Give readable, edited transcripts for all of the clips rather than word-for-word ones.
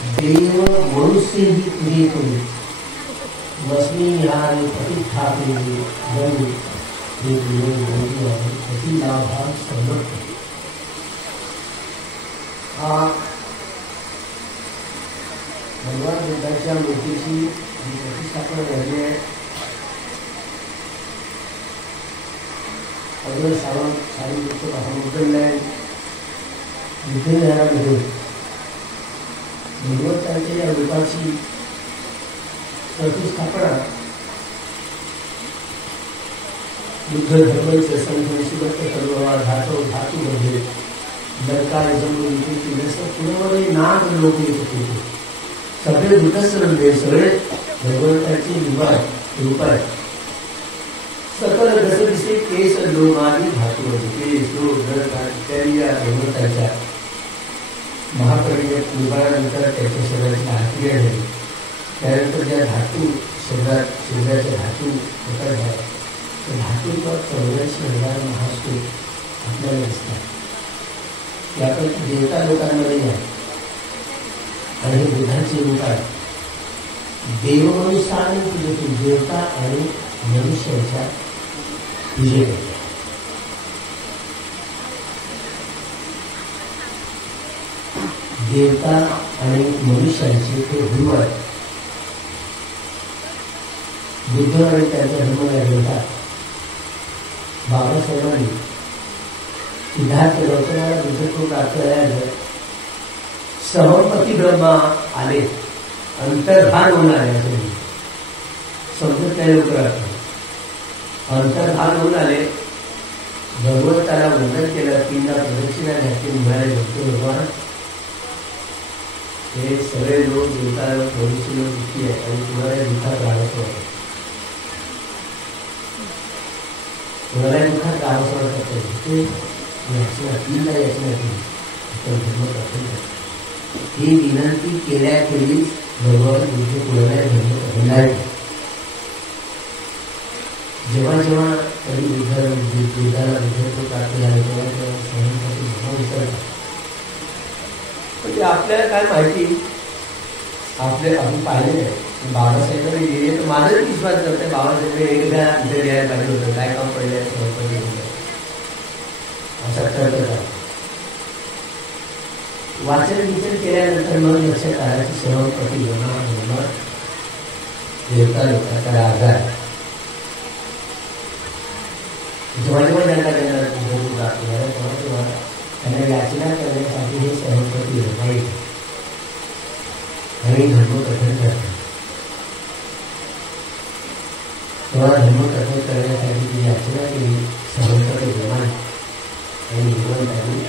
देव मनुष्य ही तुझे तुझे वसनी यार प्रतिष्ठापे बंधु हे तुझे बोली आहे अति लाभान समर्थ भगवान बुद्धाच्या मूर्तीची प्रतिष्ठापना झाली आहे. अगोदर सारी गोष्ट महामुद्दलय विद्यालयामध्ये भगवंतांच्या या रूपाची प्रतिष्ठापना बुद्ध धर्माचे संघर्षबद्ध सर्व धातूमध्ये दरकार जमून पुण्यामध्ये नाग लोक येत होते. सगळे दूतस्रंदे सगळे भगवंताची रूप आहे. सकल दसदिसे केस लोमादी धातू केस लोक इत्यादी या भगवंताच्या महापरिणित निवाळानंतर त्याच्या शरीराची आरती झाली. त्यानंतर ज्या धातू शरीराच्या धातू प्रकार झाला त्या धातूंवर 84,000 महास्तूप आपल्याला दिसतात. त्यापैकी देवता लोकांमध्ये आहे आणि हे बुद्धाचे रूप आहे. देवमनुष्य आणि पूजेतून देवता आणि मनुष्याच्या पूजेत देवता आणि मनुष्यांचे ते गुरु आहेत. बुद्ध आणि त्यांचा धर्माला घेतात. बाबासाहेबांनी सिद्धार्थ गौतमाला बुद्धत्व प्राप्त झाल्यानंतर सहपती ब्रह्मा आले अंतर्धान होऊन आले असे समजत काही लोक राहतात. अंतर्धान होऊन आले भगवंताला वंदन केलं. तीनदा प्रदक्षिणा घातली. म्हणाले भगवान हे सगळे लोक देवता लोक मनुष्य लोक दुःखी आहेत आणि तुम्हाला दुःखात राहायचं वाटतं. तुम्हाला दुःखात राहावंसं वाटतं ते याचना तीनदा याचना केली तर धर्म कठीण ही विनंती केल्याखेरीज भगवान बुद्ध पुढे धर्म. जेव्हा जेव्हा कधी बुद्धाला बुद्धत्व प्राप्त झाले तेव्हा तेव्हा सहनसाठी धर्म विसरतात. म्हणजे आपल्याला काय माहिती आपण पाहिलेलं आहे. बाबासाहेबांनी लिहिले तर माझाच विश्वास करते बाबासाहेब एकदा इथे लिहायला पाहिजे होतं. काय काम पडलंय असं ठरत आहे. वाचन विचन केल्यानंतर मग लक्षात आलं की सहपती ब्रह्मा देवता लोकांचा आधार जेव्हा जेव्हा त्यांना तेव्हा त्यांना याचना करण्यासाठी हे सहपती ब्रह्मा येते आणि धर्म कथन करतात. तेव्हा धर्म कथन करण्यासाठी ती याचना केली सहपती ब्रह्मा आणि भगवंतांनी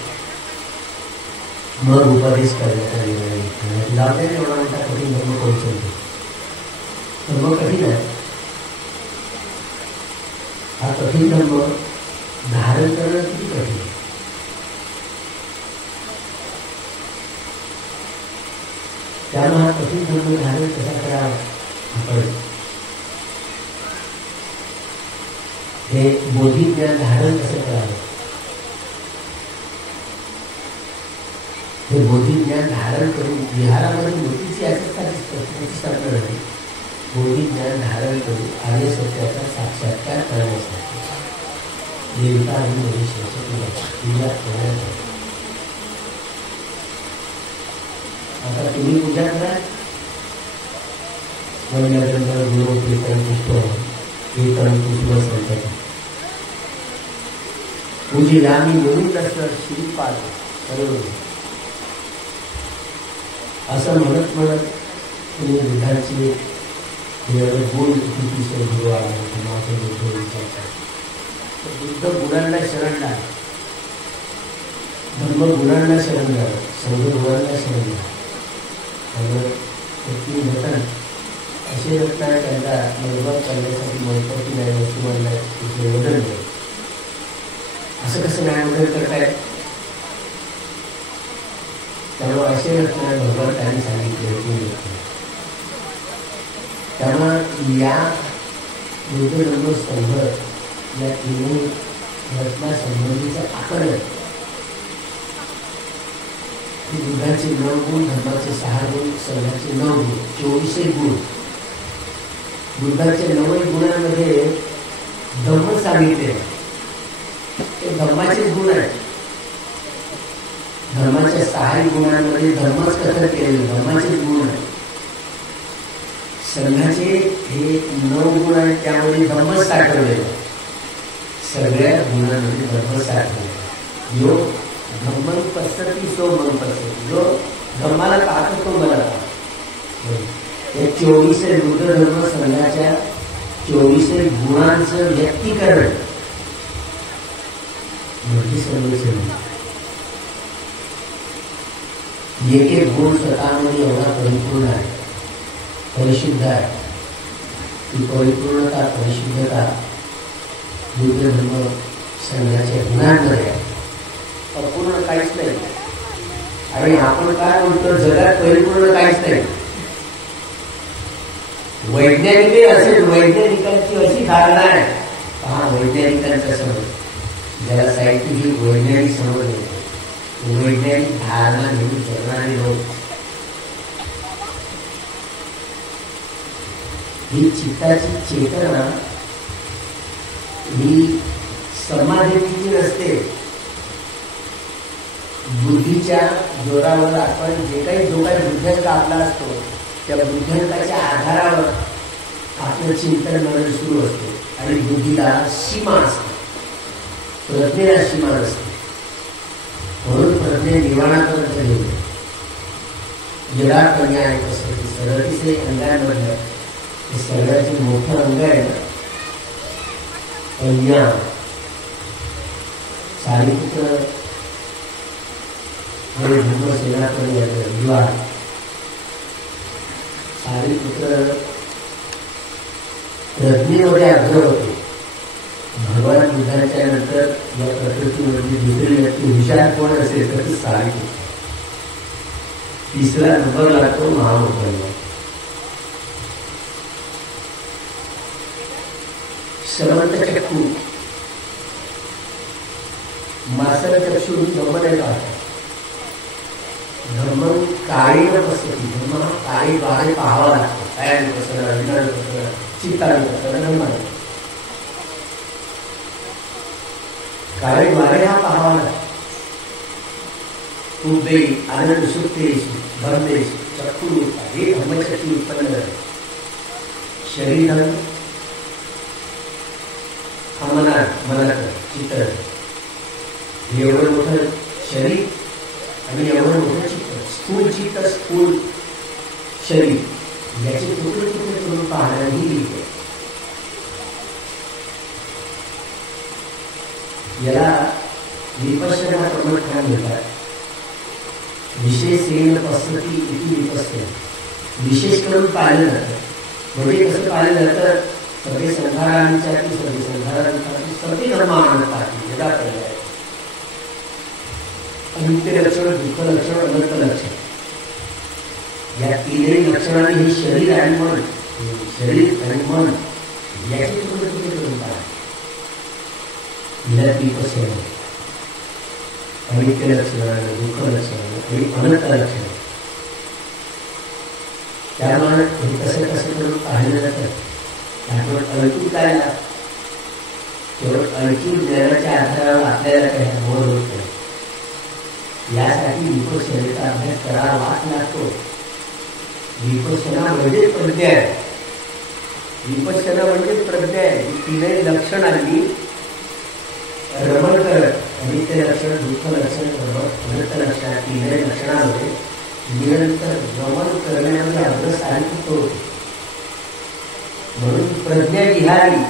मग उपदेश करण्याचा निर्णय लावते. तेवढा मोठा कठीण धर्म पोहोचवतो. धर्म कठीण आहे. हा कठीण धर्म धारण करणं किती कठीण आहे. त्यामुळे हा कठीण धर्म धारण कसा करावा आपण हे बोधिज्ञान धारण कसं करावं हे बोधिज्ञान धारण करून विहारामध्ये मूर्तीची प्रतिष्ठापना झाली. बोधिज्ञान धारण करून आर्य सत्याचा साक्षात्कार करण्यासाठी देवता आणि मनुष्याच्या पूजा करण्यासाठी. आता तुम्ही पूजा करा. गुरु कीर्तन पुष्प कीर्तन पुष्प संत पूजी आम्ही म्हणून असं श्रीपाद बरोबर असं म्हणत तुम्ही बुद्धाची बोल किती गुरु आहे माझं बुद्ध विचारतात. बुद्ध गुणांना शरण लाग. धर्म गुणांना शरण लाग. संघ गुणांना शरण लाग. तीन घटन असे रत्न त्यांना मजबूत करण्यासाठी महत्वाची नाही वस्तूमानला तिथे वजन नाही. असं कसं नाही वजन करतायत. त्यामुळे असे रत्न भगवंतांनी सांगितले. त्यामुळे या बुद्ध स्तंभ या तिन्ही रत्नासंबंधीचं आकलन बुद्धाचे 9 गुण, धर्माचे 6 गुण, संघाचे 9 गुण, 24 गुण. बुद्धाच्या 9 गुणांमध्ये धम्म सांगितले. ते धम्माचेच गुण आहेत. धर्माच्या 6 गुणांमध्ये धर्मच कथन केलेले धर्माचेच गुण आहेत. संघाचे हे 9 गुण आहेत, त्यामध्ये धर्मच साठवलेला. सगळ्या गुणांमध्ये धर्म साठवलेला. जो धम्म पसरती सो मन पसरती. जो धर्माला पाहतो तो मला पाहतो. या 24 रुद्र धर्म संघाच्या 24 गुणांचं व्यक्तीकरण म्हणजे सर्वसर्व. एक एक गुण स्वतःमध्ये एवढा परिपूर्ण आहे, परिशुद्ध आहे. ती परिपूर्णता, परिशुद्धता बुद्ध धर्म संघाच्या गुणांमध्ये आहे. अपूर्ण काहीच नाही. आणि आपण काय म्हणतो, जगात परिपूर्ण काहीच नाही. वैज्ञानिक असेल, वैज्ञानिकांची अशी धारणा आहे. हा वैज्ञानिकांचा समज, ज्याला सायंटिफिक वैज्ञानिक समज येतो, वैज्ञानिक धारणा घेऊन जगणारे लोक. ही चित्ताची चेतना ही समाधीची नसते. बुद्धीच्या जोरावर आपण जो काही बुद्ध्यांक आपला असतो, त्या बुद्ध्यांकाच्या आधारावर आपलं चिंतन मनन सुरू असते. आणि बुद्धीला सीमा असते, प्रज्ञेला सीमा असते. म्हणून प्रज्ञे निवाणापर्यंत घेऊन जडा कन्या आहे कसं सरळीचे अंगांमधलं हे सगळ्याचे मोठं अंग आहे ना, कन्या. सारीपुत्र आणि धर्मसेनापती विवाह. सारीपुत्र प्रज्ञेमध्ये अग्र होते. भगवान बुद्धांच्या नंतर या प्रकृतीमध्ये दुसरी व्यक्ती हुशार कोण असेल तर ती सारीपुत्र. तिसरा नंबर लागतो महामोकळा. श्रवंत चक्षु, मासल चक्षु धर्म नाही पाहतात. धर्म काळीनं बसतो. धर्म काळीद्वारे पाहावा लागतो. काय बसणं, विधान बसणं, चित्ताने बसणं धर्म नाही. काळीद्वारे हा पाहावा लागतो. उभे आनंद सुप्तेषु धर्मेषु चक्षु, हे धर्मचक्षु उत्पन्न झाले. शरीर मनात चित्र, एवढं मोठं शरीर आणि एवढं मोठं चित्र, स्थूल चित्त, स्थूल शरीर, याचे तुकडे तुकडे करून पाहण्याही लिहिते. याला विपश्यना प्रमुखान म्हणतात. विशेषेण पसरती इति विपश्यना. विशेष करून पाहिलं जातं. म्हणजे कसं पाहिलं जातं, सगळे संघारांच्या सगळे संघारांसाठी सगळे धर्म आणतात. जगा पहिला आहे अनित्य लक्षण, दुःख लक्षण, अनंत लक्षण. या तीनही लक्षणाने हे शरीर आणि मन, शरीर आणि मन याची तुकडे तुकडे करून पाहिजे. यात विपश्यना, अनित्य लक्षण, दुःख लक्षण आणि अनंत लक्षण. त्यामुळे हे कसं कसं करून पाहिलं जातं. त्यामुळे अळकून काय ना, केवळ अळकून ज्ञानाच्या आधारावर आपल्याला काही अनुभव होत नाही. यासाठी विपश्यनेचा अभ्यास करावाच लागतो. विपश्यना म्हणजे प्रज्ञा आहे. विपश्यना म्हणजे प्रज्ञा आहे. तीनही लक्षणांनी रमण करत, अनित्य लक्षण, दुःख लक्षण, अनंत लक्षण, तीनही लक्षणामध्ये निरंतर रमण करण्यामध्ये अग्रसारी होतो. म्हणून प्रज्ञा विहारी,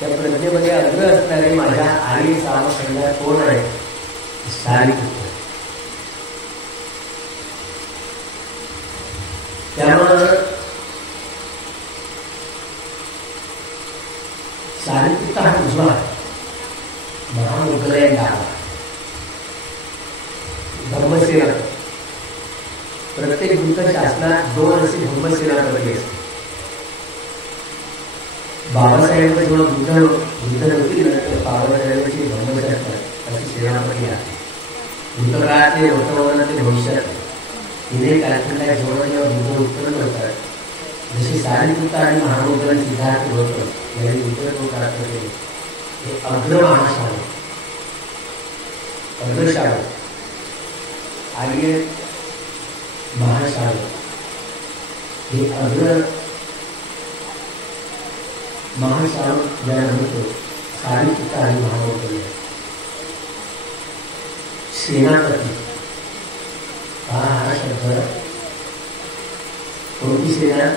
त्या प्रज्ञेमध्ये अग्र असणारे माझ्या आर्य सावसंघात कोण आहे? सारीपुत्र. त्यामुळं सारीपुत्र हा उजवा महामोकळा डावा. धर्मसेना, प्रत्येक बुद्ध शासनात 2 असे धर्मसेनापती असतात. बाबासाहेब जेव्हा बुद्ध होतील ना, तर बाबासाहेबांची धर्मशास्त्र अशी सेनापती आहे. भूतकाळातले वर्तमानातले भविष्यात तिने कालखंडात जेव्हा जेव्हा बुद्ध उत्पन्न होतात, जसे सारीपुत्र आणि महाबोधन सिद्धार्थ गौतम यांनी बुद्धत्व प्राप्त केले, हे अग्रमहाशाळा अग्रशाळा आर्य महाशाळा हे अग्र महाशाळा ज्याला म्हणतो सारीपुत्र आणि महाबोधन. सेनापती हा शब्द कोणती सेना?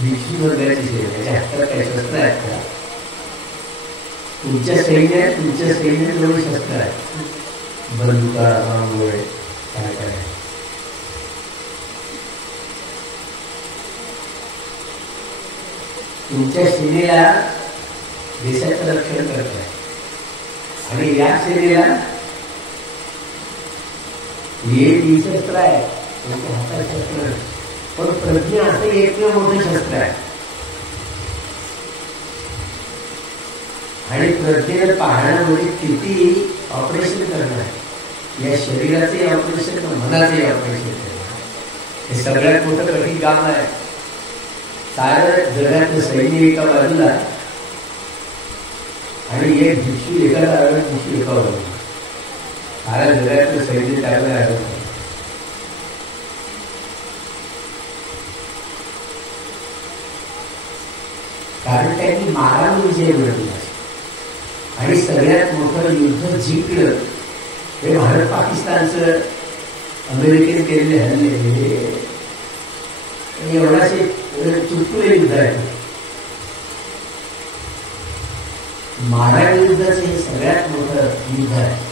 भिक्षू वर्गाची सेना. त्याच्या हातात काही शस्त्र आहेत का? तुमच्या सैन्याजवळ शस्त्र आहेत, बंदुका रामामुळे काय काय. तुमच्या सेनेला देशाचं रक्षण करत आहे आणि या सेनेला हे शस्त्र आहे, त्यांच्या हातात शस्त्र, पण प्रज्ञा असं एकमेव मोठं शस्त्र आहे. आणि प्रज्ञेला पाहणं म्हणजे किती ऑपरेशन करणं, या शरीराचे ऑपरेशन, मनाचे ऑपरेशन करणं, हे सगळ्यात मोठं कठीण काम आहे. सारं जगातलं सैन्य एका बाजूला आणि एक भिक्षू एका बाजूला, भिक्षू एका बाजूला, साऱ्या जगातलं सैन्य त्याला आहे. कारण त्यांनी मारान विजय मिळवला आणि सगळ्यात मोठं युद्ध जिंकलं. हे भारत पाकिस्तानचं अमेरिकेने केलेले हल्ले हे एवढाचे चुटकुले युद्ध आहे. मारान युद्धाचं हे सगळ्यात मोठं युद्ध आहे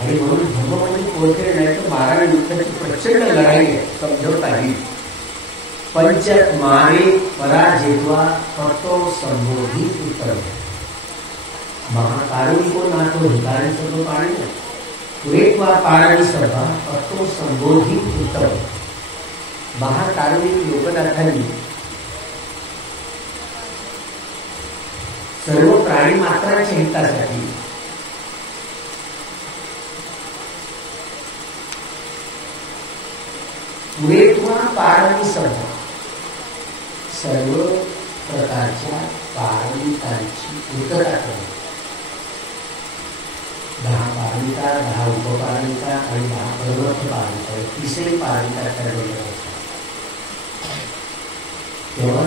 आणि म्हणून धर्मपंडित बोलते नाही तर मारान युद्धाची प्रचंड लढाई आहे, समजवता येईल. पंच मारे पराजित्वा ततो संबोधी उत्तर. महाकारुणी को नातो हितारी सर्व पाणी पुरेत्वा पाराणी सभा ततो संबोधी उत्तर. महाकारुणी लोकनाथांनी सर्व प्राणी मात्रांच्या हितासाठी पुरेत्वा पाराणी सभा, सर्व प्रकारच्या पारमितांची पूर्तता करणे. 10 पारमिता, 10 उपपारमिता आणि 10 परमर्थ पारमिता, 30 पारमिता ठरवलेल्या असतात. तेव्हा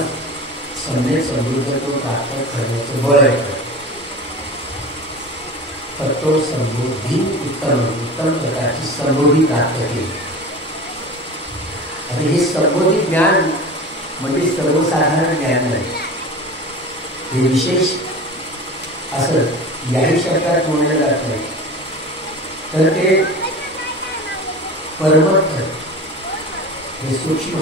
सम्यक समृद्धत्व प्राप्त करण्याचं बळ आहे. तत्व संबोधी उत्तम प्रकारची संबोधी प्राप्त केली. आणि हे संबोधी ज्ञान म्हणजे सर्वसाधारण ज्ञान नाही, हे विशेष असं याही शब्दात म्हणलं जात नाही, तर ते परमर्थ, हे सूक्ष्म,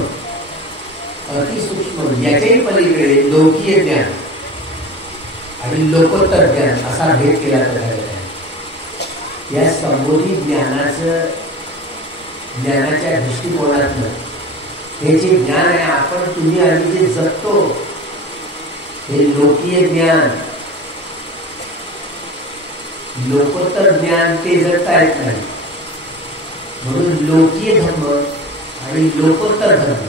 अतिसूक्ष्म, याच्याही पलीकडे लौकिक ज्ञान आणि लोकोत्तर ज्ञान असा भेद केला जात. या संबोधी ज्ञानाच्या दृष्टिकोनातनं हे जे ज्ञान आहे, आपण तुम्ही आम्ही जे जगतो हे लोकीय ज्ञान, लोकोत्तर ज्ञान ते जगता येत नाही. म्हणून लोकीय धर्म आणि लोकोत्तर धर्म,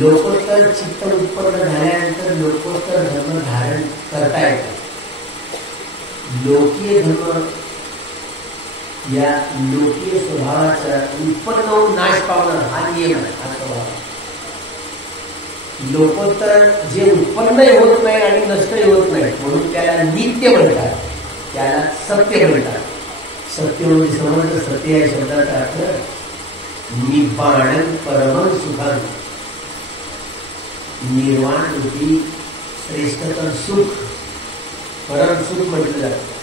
लोकोत्तर चित्त उत्पन्न झाल्यानंतर लोकोत्तर धर्म धारण करता येतो. लोकीय धर्म या लोकीय स्वभावाचा उत्पन्न होऊन नाश पावणं हा नियम आहे, हा स्वभाव. लोकोत्तर जे उत्पन्नही होत नाही आणि नष्टही होत नाही, म्हणून त्याला नित्य म्हणतात, त्याला सत्य म्हणतात. सत्य म्हणजे समज, सत्य या शब्दाचा अर्थ निब्बाण परम सुखान, निर्वाण रूपी श्रेष्ठतर सुख, परम सुख म्हटलं जातं.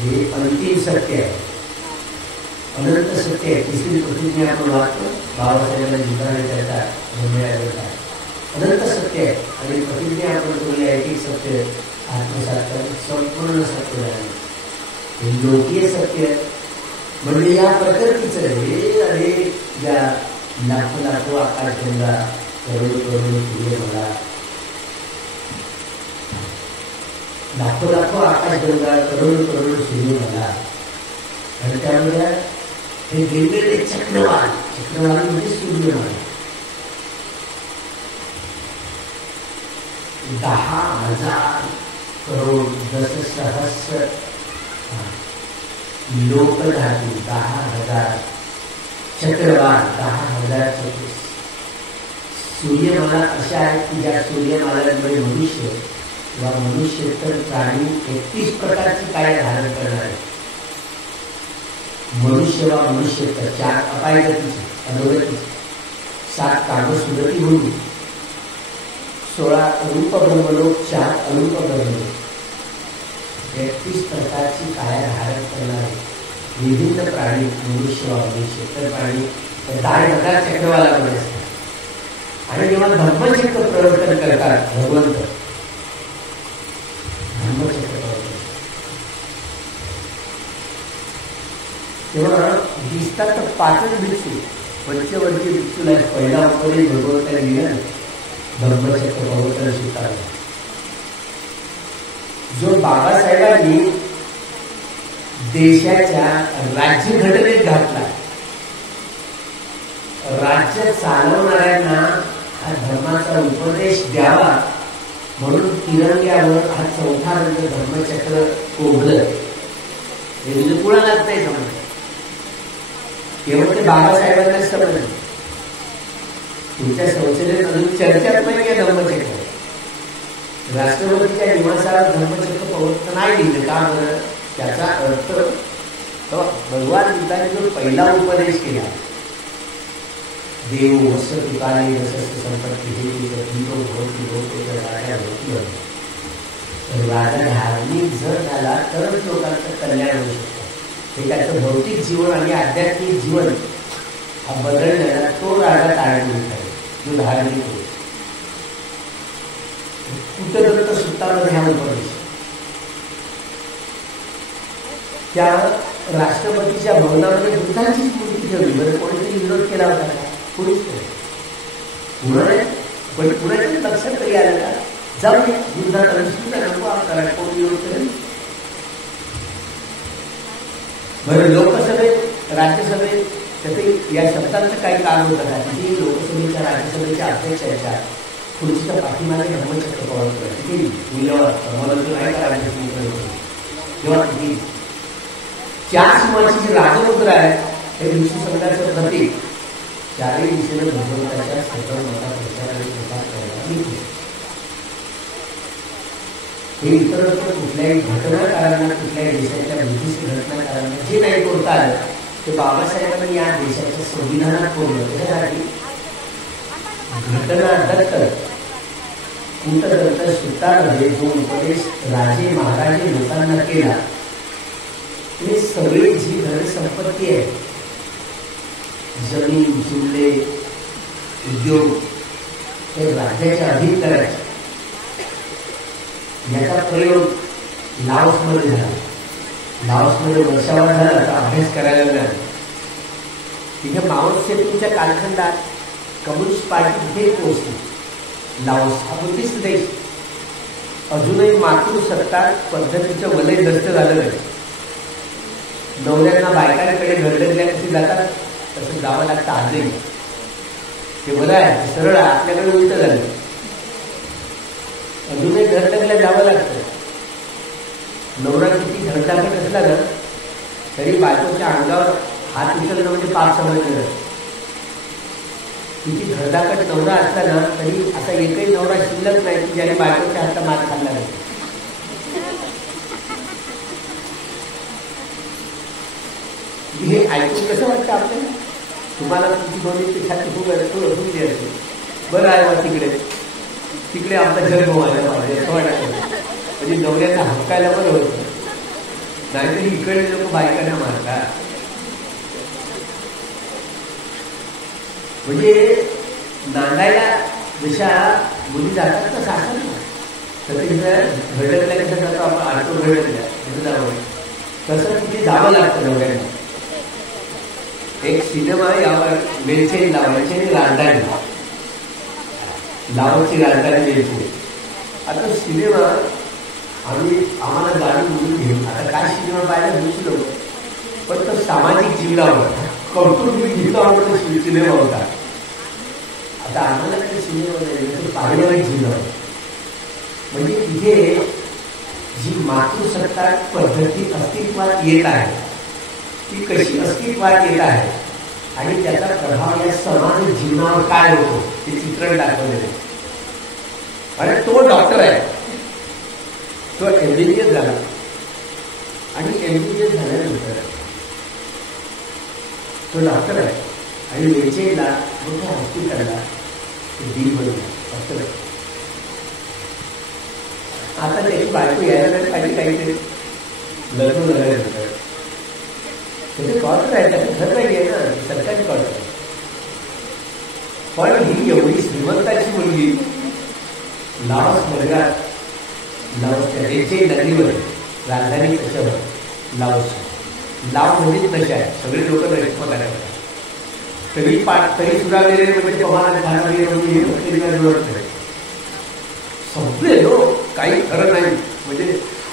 हे अंतिम सत्य आहे, अनंत सत्य आहे. तिसरी प्रतिज्ञा आपण वाचतो, बाबासाहेबांना जिंकणारे त्याचा अनंत सत्य आहे. आणि प्रतिज्ञा आपण बोलली आहे की सत्य आत्मसात संपूर्ण सत्य आहे. हे लोकीय सत्य म्हणजे या प्रकृतीचं हे ज्या लाखो आकाशगंगा करोडो तुझे मला लाखो लाखो आकाशगंगा, करोड करोड सूर्यमाला, आणि त्यामध्ये हे वेगवेगळे चक्रवाल, चक्रवाल म्हणजे सूर्यमाला 10,000 करोड, दशसहस्र लोकधातू, 10,000 चक्रवाल, 10,000 चक्र. सूर्यमाला अशा आहेत की ज्या सूर्यमालांमध्ये मनुष्य किंवा मनुष्येतर प्राणी 31 प्रकारची काय धारण करणार आहे. मनुष्य वा मनुष्येतर 4 अपायगतीचे, अधोगतीचे, 7 कामसुगती होऊन, 16 रूप ब्रह्मलोक, 4 अरूप ब्रह्मलोक, 31 प्रकारची काया धारण करणारे विभिन्न प्राणी, मनुष्य वा मनुष्येतर प्राणी 10,000 चक्रवालामध्ये असतात. आणि जेव्हा धर्मचक्र प्रवर्तन करतात भगवंत, धर्मचक्र प्रवर्तन, तेव्हा दिसतात तर 5च भिक्षू, पंचवर्गीय भिक्षूला पहिला उपदेश भगवंताने दिला, धर्मचक्र प्रवर्तन स्वीकारलं. जो बाबासाहेबांनी देशाच्या राज्यघटनेत घातला, राज्य चालवणाऱ्यांना हा धर्माचा उपदेश द्यावा म्हणून तिरंग्यावर हा 4था रंग धर्मचक्र कोरलं. हे म्हणजे कुणालाच नाही समजलं, केवळ ते बाबासाहेबांनाच समजलं. तुमच्या संसदेत अजून चर्चाच नाही आहे धर्मचक्र. राष्ट्रपतीच्या निवासावर धर्मचक्र प्रवर्तन नाही दिलं का बरं? त्याचा अर्थ भगवान बुद्धाने जो पहिला उपदेश केला, देव वस्त तुकाने वसस्त संपत्ती हे राजा धार्मिक जर झाला तरच लोकांचं कल्याण होऊ शकतं. हे त्याचं भौतिक जीवन आणि आध्यात्मिक जीवन हा बदलण्याला तो राजा कारणीभूत आहे, जो धार्मिक होतो. कुटदत्त सुत्तामध्ये हा उपदेश त्या राष्ट्रपतीच्या भवनामध्ये बुद्धांचीच मूर्ती ठेवली. बरं, कोणीतरी विरोध केला होता का? कोणीच नाही. पण पुण्याच्या लक्षात तरी आलं का? जाऊ दे, बुद्धांना नको करा, कोण विरोध करेल. बरं, लोकसभेत, राज्यसभेत त्याचे या शब्दांचं काही काम होतं का? की लोकसभेच्या, राज्यसभेच्या अध्यक्षाच्या खुर्चीच्या पाठीमागे धर्मचक्र प्रवर्तन केली. मूल्यवान नाही करायचं. जेव्हा ती 4 सिंहाची जी राजमुद्रा आहे, हे ऋषी संघाचं प्रतीक 4ही दिशेने भगवंताच्या सकल मता प्रचार आणि प्रसार करायला मिळते. हे इतरत्र कुठल्याही घटनाकारांना, कुठल्याही देशाच्या ब्रिटिश घटनाकारांना जे काही करता आलं ते बाबासाहेबांनी या देशाच्या संविधानात कोरलं. त्याच्यासाठी घटनादत्त कुटदत्त सूत्रामध्ये जो उपदेश राजे महाराजे लोकांना केला, ते सगळी जी धन संपत्ती आहे, जमीन, जिल्हे, उद्योग, ते राज्याच्या अधीन करायचे. याचा प्रयोग लाओसमध्ये झाला. लाओसमध्ये वर्षावर झाला तर अभ्यास करायला मिळाला. तिथे माओ त्से-तुंगच्या कालखंडात कम्युनिस्ट पार्टी तिथे पोहोचली. लाओस हा बुद्धिस्ट देश, अजूनही मातृसत्ता पद्धतीचं वलय नष्ट झालं नाही. नवऱ्यांना बायकांकडे घरडल्या कशी जातात तसं जावं लागतं आजही. ते बरं आहे, सरळ आपल्याकडे उलट झालं. अजूनही घरटकल्या जावं लागतं. नवरा किती धडधाकट असला ना तरी बायकोच्या अंगावर हात उचलणं म्हणजे पाप समजलं. किती धडधाकट नवरा असला ना तरी असा एकही नवरा शिल्लक नाही की ज्याने बायकोच्या हातात मार खाल्ला नाही. हे ऐकून कसं वाटतं आपल्याला? तुम्हाला तुमची दोन्ही पिठाची खूप अडचण द्यायची. बरं आहे मग तिकडे आपला जन्म व्हायला पाहिजे असं वाटतं. म्हणजे नवऱ्यांना हक्कायला बरं होतं. नाहीतरी इकडे लोक बायकांना मारतात. म्हणजे नांदायला जशा मुली जातात तर सासरला, तर तिथं घडकल्या कसं जातो आपण, आटो घडकल्या तिथं जावं, तसं तिथे जावं लागतं नवऱ्यांना. एक सिनेमा यावर वेलचेरी लावायची आणि राजधानी, लावची राजधानी वेलचेरी. आता सिनेमा आम्हाला जाणून बोलून घेऊन आता काय सिनेमा पाहायला दिवशी नव्हतं, पण तो सामाजिक जिल्हा होता, कौटुंबिक जिल्हा होता, सिनेमा होता. आता आम्हाला काही सिनेमा नाही, पारिवारिक जिल्हा होता. म्हणजे तिथे जी मातृसत्ताक पद्धती अस्तित्वात येत आहे ती कशी अस्तित्वात येत आहे आणि त्याचा प्रभाव या समाज जीवनावर काय होतो ते चित्रण दाखवलेलं आहे. आणि तो डॉक्टर आहे, तो MBBS झाला आणि MBBS झाल्यानंतर तो डॉक्टर आहे आणि वेचेला मोठ्या हॉस्पिटलला डील बनला डॉक्टर आहे. आता त्याची बायको यायला काहीतरी लग्न झाल्यानंतर त्याचे क्वार्टर आहे, त्याचं घर नाही आहे ना, सरकारी क्वार्टर आहे. पण ही एवढी श्रीमंताची मुलगी लाओस नगरात, लाओसच्या रेचे नदीवर, राजधानी कशावर लाओस, लाव म्हणजे नशा आहे, सगळे लोक नशा करतात. तरी सुधारलेले म्हणजे पमानात घालवले सगळे लोक, काही खरं नाही. म्हणजे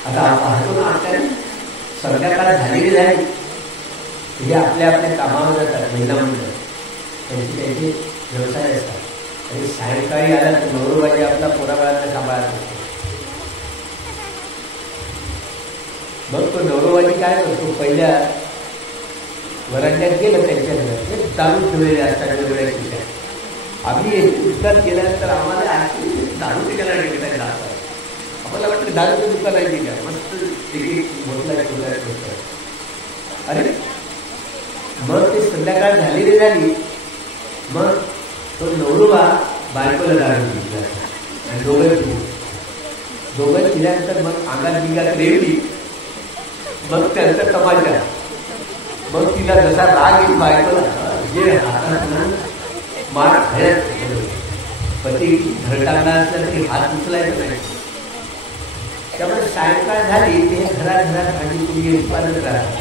आता पाहतो ना आपल्या संध्याकाळ झालेली आहे, हे आपल्या आपल्या कामावर जातात, महिला मंडळ त्यांचे व्यवसाय असतात आणि सायंकाळी आला तर नवरोबाजी आपला पोराबाळांना सांभाळत असतो. मग तो नवरोबाजी काय करतो, पहिल्या वरांड्यात गेलं त्यांच्या घरात दारू ठेवलेले असतात वेगवेगळ्या ठिकाणी. आम्ही दुकानात गेल्यानंतर आम्हाला दारू ठिकाणा ठिकाणी राहतात, आम्हाला वाटतं दारूचं दुकान आहे की काय, मस्त एक मोठला ठेवतात. अरे मग ते संध्याकाळ झालेली झाली, मग तो नवरोबा बायकोला दारू दिली आणि दोघं दिल्यानंतर मग अंगात बिंगात रेवली, मग त्यांचा तमाशा. मग तिला जसा राग येईल बायकोला, जे हातात मार खायला पती धडकांना असलं तरी हात उचलायचं नाही. त्यामुळे सायंकाळ झाली ते घरात भाजी पुरी उत्पादन राहतात.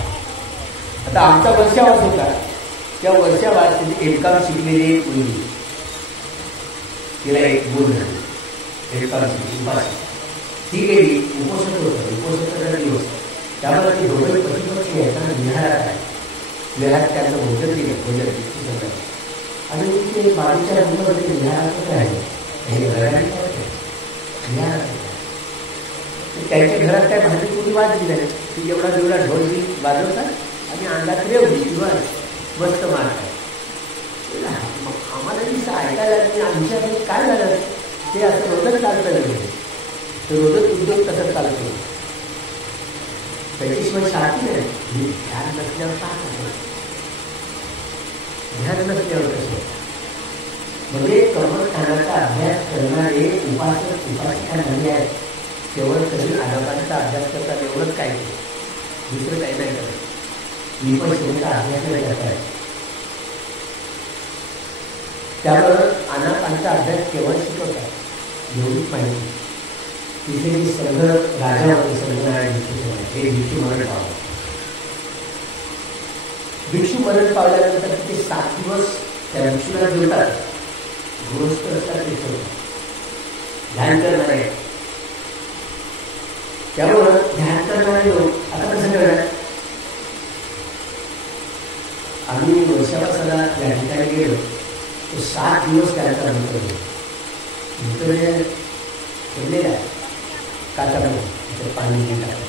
आता आमचा वर्षावास होता, त्या वर्षावास त्याची एमकॉम शिकलेली एक मुलगी, तिला एक गुण झाली, एमकॉम शिकली, ती गेली उपोषण होतं, उपोषणाचा दिवस. त्यामुळे ती दोघे पतीपक्षी यायचा विहारात त्यांचं भोजन दिलं, आणि ते बाजूच्या मुलामध्ये विहारातच राहिले. त्यांच्या घरात काय भाजी पुरी वाजली नाही, ती एवढा ढोलची वाजवतात आणि अंगात रेवली किंवा मस्त मारतात. आम्हाला दिसं ऐकायला आणि आमच्याकडे काय झालं ते असं रोजच चालतं नाही, तर रोजच उद्योग तसंच चालतो. त्याच्याशिवाय शांती नाही, ध्यान नसल्यावर काय ध्यान नसल्यावर कसं. म्हणजे कर्मस्थानाचा अभ्यास करणारे उपासिका झाले आहेत, केवळ कधी आनापानाचा अभ्यास करतात एवढंच काय नाही, दुसरं काही नाही करत. विपश्यनेचा अभ्यास नाही करताय, त्यामुळं आनापानाचा अभ्यास केवळ शिकवतात एवढीच माहिती. तिथे जी संघ राजा होते, संघनारायण हे भिक्षू मरण पावलं. भिक्षू मरण पावल्यानंतर तिथे 7 दिवस त्या भिक्षूला जेवतात, गृहस्थ असतात ते ध्यान करणारे. त्यामुळं ध्यान करणारे लोक आता कसं करणार. आम्ही वर्षापासाला या ठिकाणी गेलो तो 7 दिवस त्यांचा नंतर ठेवलेला आहे काचामध्ये पाणी टाकलं,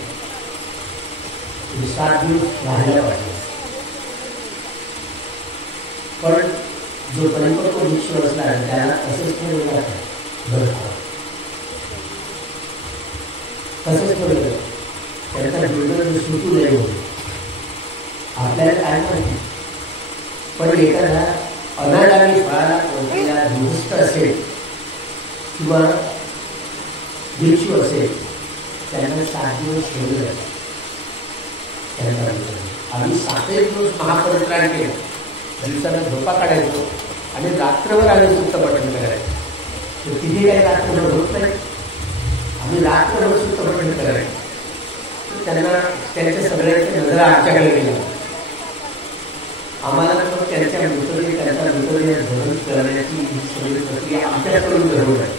7 दिवस राहायला पाहिजे. पण जो परिपक्व भिक्षू असला त्याला असंच ठेवलं जातं, तसंच ठेवलं त्यांचा दुर्गंध सुटू नये होते. आपल्याला काय माहिती, पण एखादा अनागामी फळाला कोणत्या गृहस्थ असेल किंवा भिक्षू असेल त्यांना 7 दिवस ठेवलं जातं. त्यांना आम्ही 7 दिवस महापरित्राण केलं, दिवसाला झोपा काढायचो आणि रात्रभर आम्ही सुप्तपठण करायचो. तर तिथे काही रात्रभर होत नाही, आम्ही रात्रभर सुप्तपठण करायचो. त्यांना त्यांच्या सगळ्यांच्या नजरा आमच्याकडे गेल्या. आम्हाला मग त्यांचा मृतदेह धरण करण्याची ही सगळी प्रक्रिया आमच्याकडून घडवून आहे.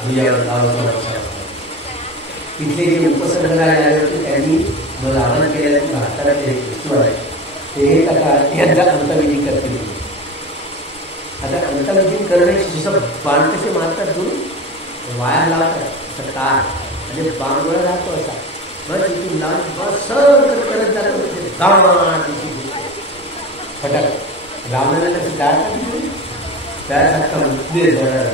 आम्ही या गावाचा तिथले जे उपसंग्रहालय आले होते त्यांनी मला आवाहन केलेलं की भारताचे ईश्वर आहे ते हे आता यांचा अंतविधी करतील. आता अंतविधी करण्याची जसं बाण कसे मारतात दोन वाया लावतात असं तार म्हणजे बांगोळा राहतो असा बस इथून लावून बस सर करत जातो फटाक रावणाला कसं जाळतात त्यासारखा मुद्दे जाणार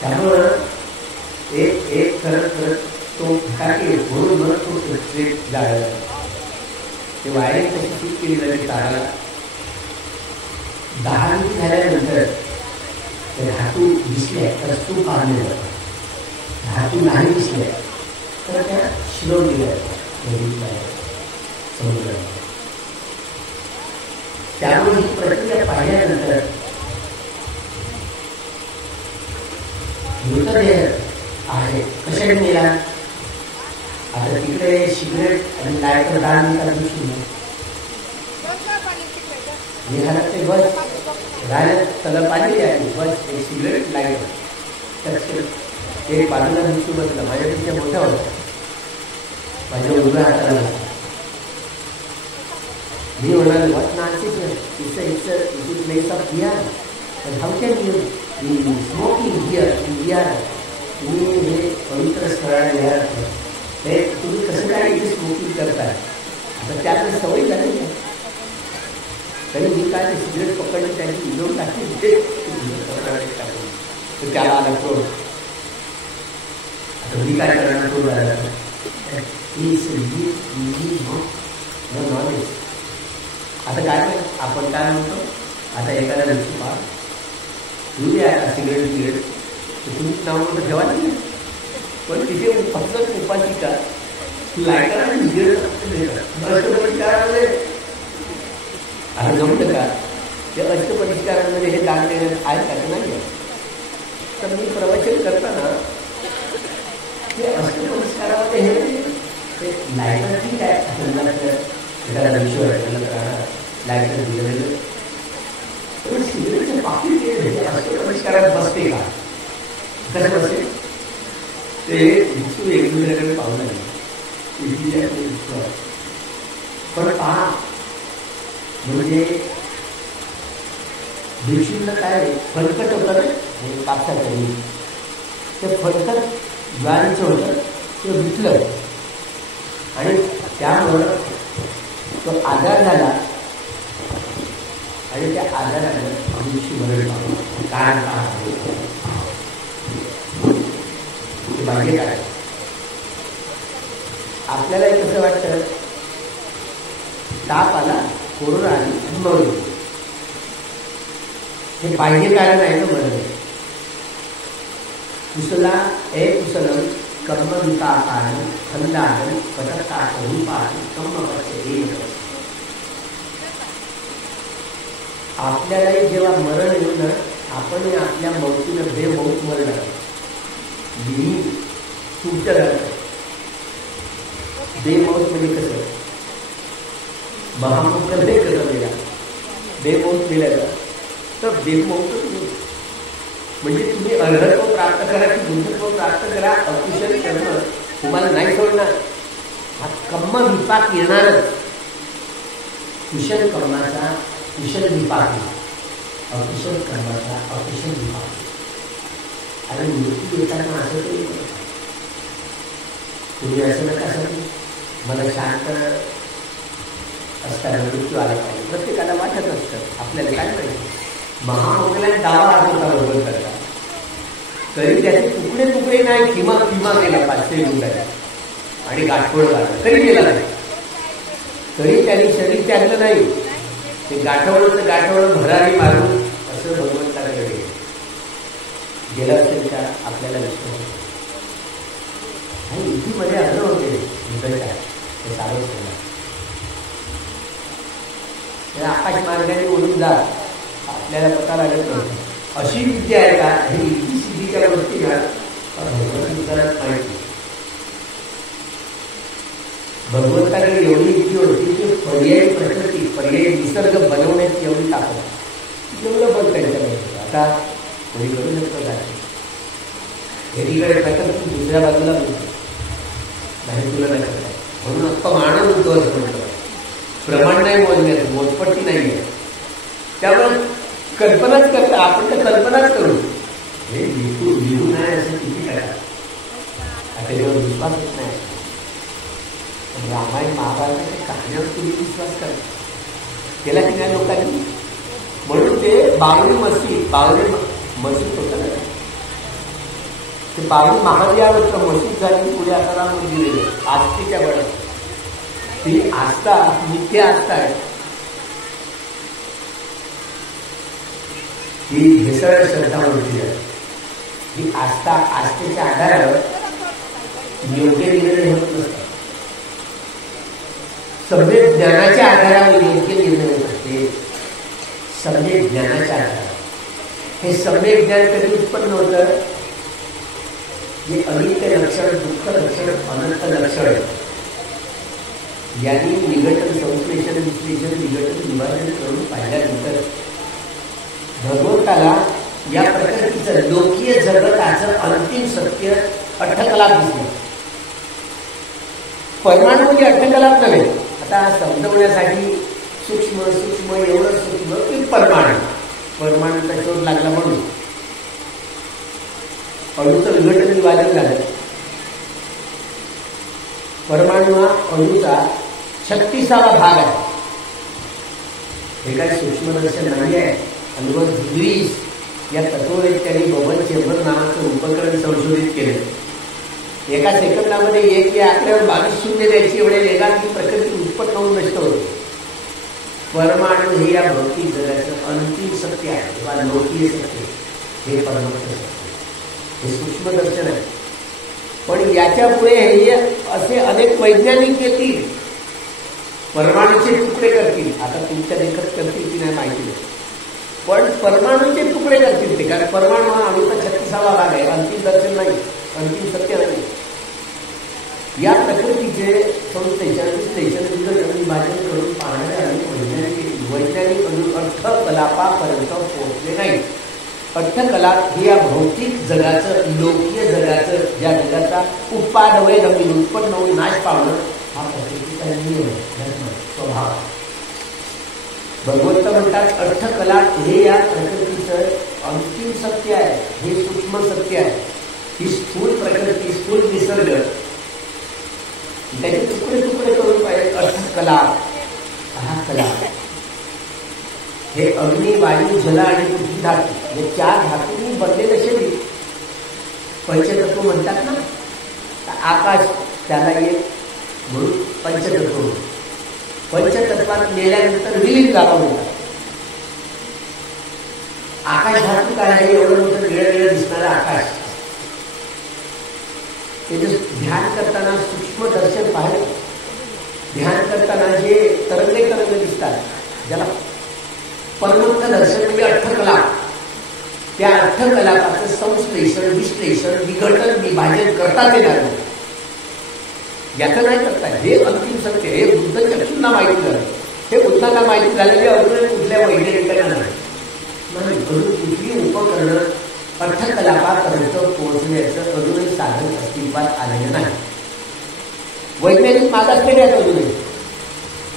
त्यामुळं एक एक करत करत तो फटाके भरून भरत तो ट्रेट जाळला. ते वायरिंग कशी फिट केली जाते ताराला 10 मिनिट झाल्यानंतर ते धातू दिसले तर तू पाळले जातात. धातू नाही दिसले तर त्या शिरवलेल्या समुद्रात. त्यामुळे ही प्रक्रिया पाहिल्यानंतर मृतदेह आहे कशाने मेला. आता तिकडे सिगरेट आणि लायटर 10 मिनिटात दिसून निघाला ते बस राहिलं त्याला पाणी आहे बस एक सिगरेट लायटर ते बाजूला दिसू बसला. माझ्यापेक्षा मोठा होता माझ्या उभ्या हाताला मी म्हणाले what nonsense, it's a place of beer, and how can you be smoking here in beer? तुम्ही हे पवित्र स्थळाला येणार हे तुम्ही कसं काय इथे स्मोकिंग करताय. आता त्याला सवय झाली नाही तरी मी काय ते सिगरेट पकडले त्यांची विनोद टाकली टाकून तर त्याला आला क्रोध. आता मी काय करणार क्रोध आला नॉलेज. आता काय आपण काय म्हणतो आता एखाद्या दिवशी पहा तुम्ही आहे सिगरेट तुम्ही नाव म्हणून ठेवा नाही पण तिथे फक्त उपासिका लायटर आणि अष्टपरिष्कारामध्ये आता जमतं का त्या अष्टपरिष्कारांमध्ये हे दान देण्यात आहे का नाही आहे. तर मी प्रवचन करताना ते अष्टपरिष्कारामध्ये हे लायटर ठीक आहे एखादा विश्व लायटर दिलेलं पण सिगरेटचं पाकिट अष्टपरिष्कारात बसते का कसं बसते ते विष्णू एकमेकांकडे पाहून आले पण पहा म्हणजे भिक्षूंना काय फलकट होतं ना कापसाचं ते फलकट ज्वारीचं होतं ते विकलं आणि त्यामुळं तो आजार झाला आणि त्या आजाराने भिक्षू मरण पावला. काय भाग्य काय आपल्याला कसं वाटतं ताप आला कोरोना आली मरून हे बाह्य कारण आहे ना बरं. कुसला कुसलम कर्मविपाकान खंडान पटकारूपान कर्मपक्षे आपल्यालाही जेव्हा मरण येऊ ना आपण आपल्या मौतीनं बेमौत मरणार मी तुमच्या घरात बेमौत म्हणजे कसं महापुत्र बे कसं मेला बेमौत मेल्याला तर बेमौतच नाही म्हणजे तुम्ही अर्हत्व प्राप्त करा की बुद्धत्व प्राप्त करा अकुशल कर्म तुम्हाला नाही सोडणार. हा कर्म विपाक येणारच. कुशल कर्माचा कुशल विपाक अकुशल कर्माचा अकुशल विपाक. आणि मृत्यू येताना असं तरी तुम्ही असं नका सांगू मला शांत असताना मृत्यू आला पाहिजे. प्रत्येकाला वाटत असतं आपल्याला काय माहिती महामोगला दावा होता बरोबर करता तरी त्याचे तुकडे तुकडे नाही किमा किमा केला 500 रुपयाला आणि गाठोड घातलं तरी गेला नाही तरी त्यांनी शरीर त्यागलं नाही. ते गाठवड भरारी मारून असं भगवंताकडे गेलं असेल का आपल्याला विश्वास आणि इथीमध्ये आलं होते निकट काय ते सारं आकाश मार्गाने ओढून जा आपल्याला पता लागत नव्हतं. अशी विद्या आहे का ही सिद्धीच्या गोष्टी घ्या भगवंताला माहिती. भगवंताकडे एवढी युक्ती होती की पर्यायी प्रकृती पर्यायी निसर्ग बनवण्याची एवढी ताकद एवढं बल त्यांच्याकडे. आता कोणी करू शकतो काय? एकीकडे प्रकल्प दुसऱ्या बाजूला बोलतो नाही तुला नाही करता म्हणून अपमान होतो असं म्हटलं. प्रमाण नाही मोजण्यात, मोजपट्टी नाही आहे. त्यामुळे कल्पनाच करता आपण तर कल्पनाच करू. हे लिहू नाही असं किती करा त्याच्यावर विश्वासच नाही. रामायण महाभारताच्या कहाण्यावर तुम्ही विश्वास करा केला की नाही लोकांनी. म्हणून ते बावरी मस्जिद होतं ना, ते बावरी महाविहार होतं. मस्जिद झाली पुढे आता मंदिर आहे आस्थेच्या वेळेस. ती आस्था नित्य आस्था आहे. ही भेसळ श्रद्धा वृत्ती आहे. ही आस्था आस्थेच्या आधारावर योग्य निर्णय होत नसतात. सम्यक ज्ञानाच्या आधारावर योग्य निर्णय होत असते. सम्यक ज्ञानाच्या आधारावर. हे सम्यक ज्ञान कधी उत्पन्न होतं? जे अनित्य लक्षण, दुःख लक्षण, अनंत लक्षण यांनी विघटन, संश्लेषण, विश्लेषण, विघटन, विभाजन करून पाहिल्यानंतर भगवंताला या प्रकृतीचं लोकीय जगताचं अंतिम सत्य अठ्ठकलाप दिसलं. परमाणु म्हणजे अठ्ठकलाप नव्हे. आता समजवण्यासाठी सूक्ष्म सूक्ष्म एवढं सूक्ष्म की परमाणूचा शोध लागला म्हणून अणूचं विघटन विभाजन झालं. परमाणू हा अणूचा 36वा भाग आहे. हे काही सूक्ष्मदर्शन नाही आहे. अनुभव झिग्रीस या तत्ववेत्यांनी बबल चेंबर नावाचं उपकरण संशोधित केलं. एका सेकंदामध्ये 1 या आकड्यावर 22 शून्य द्यायची एवढ्या वेगात प्रकृती उत्पन्न होऊन नष्ट होते. परमाणु हे या भौतिक जगाचं अंतिम सत्य आहे किंवा लोकीय सत्य. हे परमात्म सत्य, हे सूक्ष्मदर्शन आहे. पण याच्या पुढे हे असे अनेक वैज्ञानिक येतील, परमाणूचे तुकडे करतील. आता तुमच्या लेखत करतील की नाही माहिती नाही, पण परमाणूचे तुकडे करतील ते. कारण परमाणू हा अणूचा 36वा भाग आहे. अंतिम दर्शन नाही, अंतिम सत्य नाही. या प्रकृतीचे संश्लेषण, विश्लेषण, विघटन, विभाजन करून पाहणारे अनेक वैज्ञानिक अर्थकलापापर्यंत पोहोचले नाही. अर्थकलाप हे या भौतिक जगाचं, लोकीय जगाचं, ज्या जगाचा उत्पादवय नवीन उत्पन्न होऊन नाश पावणं हा प्रकृतीचा नियम आहे, स्वभाव. भगवंत म्हणतात अर्थकलाप हे या प्रकृतीचं अंतिम सत्य आहे. हे सूक्ष्म सत्य आहे. ही स्थूल प्रकृती, स्थूल निसर्ग त्याचे तुकडे तुकडे करून पाहिजे. अर्थकलाप हा कला. हे अग्नी, वायू, जल आणि पृथ्वी धातू हे 4 धातूंनी बनलेले शरीर पंचतत्व म्हणतात ना. आकाश त्याला एक म्हणून पंचतत्व. पंचतत्वात नेल्यानंतर विलीन झाला म्हणतात. आकाश धातू काय आहे? एवढं मोठं निळं दिसणारं आकाश. ते ध्यान करताना सूक्ष्म दर्शन पाहिलं. ध्यान करताना जे तरंगे दिसतात, ज्याला परमोत्त दर्शन म्हणजे अर्थकलाप. त्या अर्थकलापाचं संश्लेषण, विश्लेषण, विघटन, विभाजन करता येणार नाही. याचं नाही करता. हे अंतिम सत्य. हे बुद्ध चक्षुंना माहिती झालं. हे बुद्धांना माहिती झालेले अजूनही कुठल्या वैज्ञानिकांना नाही. अजून कुठली उपकरणं अर्थकलापापर्यंत पोहोचण्याचं अजूनही साधन अस्तित्वात आलेलं नाही. वैज्ञानिक मागासलेले आहेत अजूनही.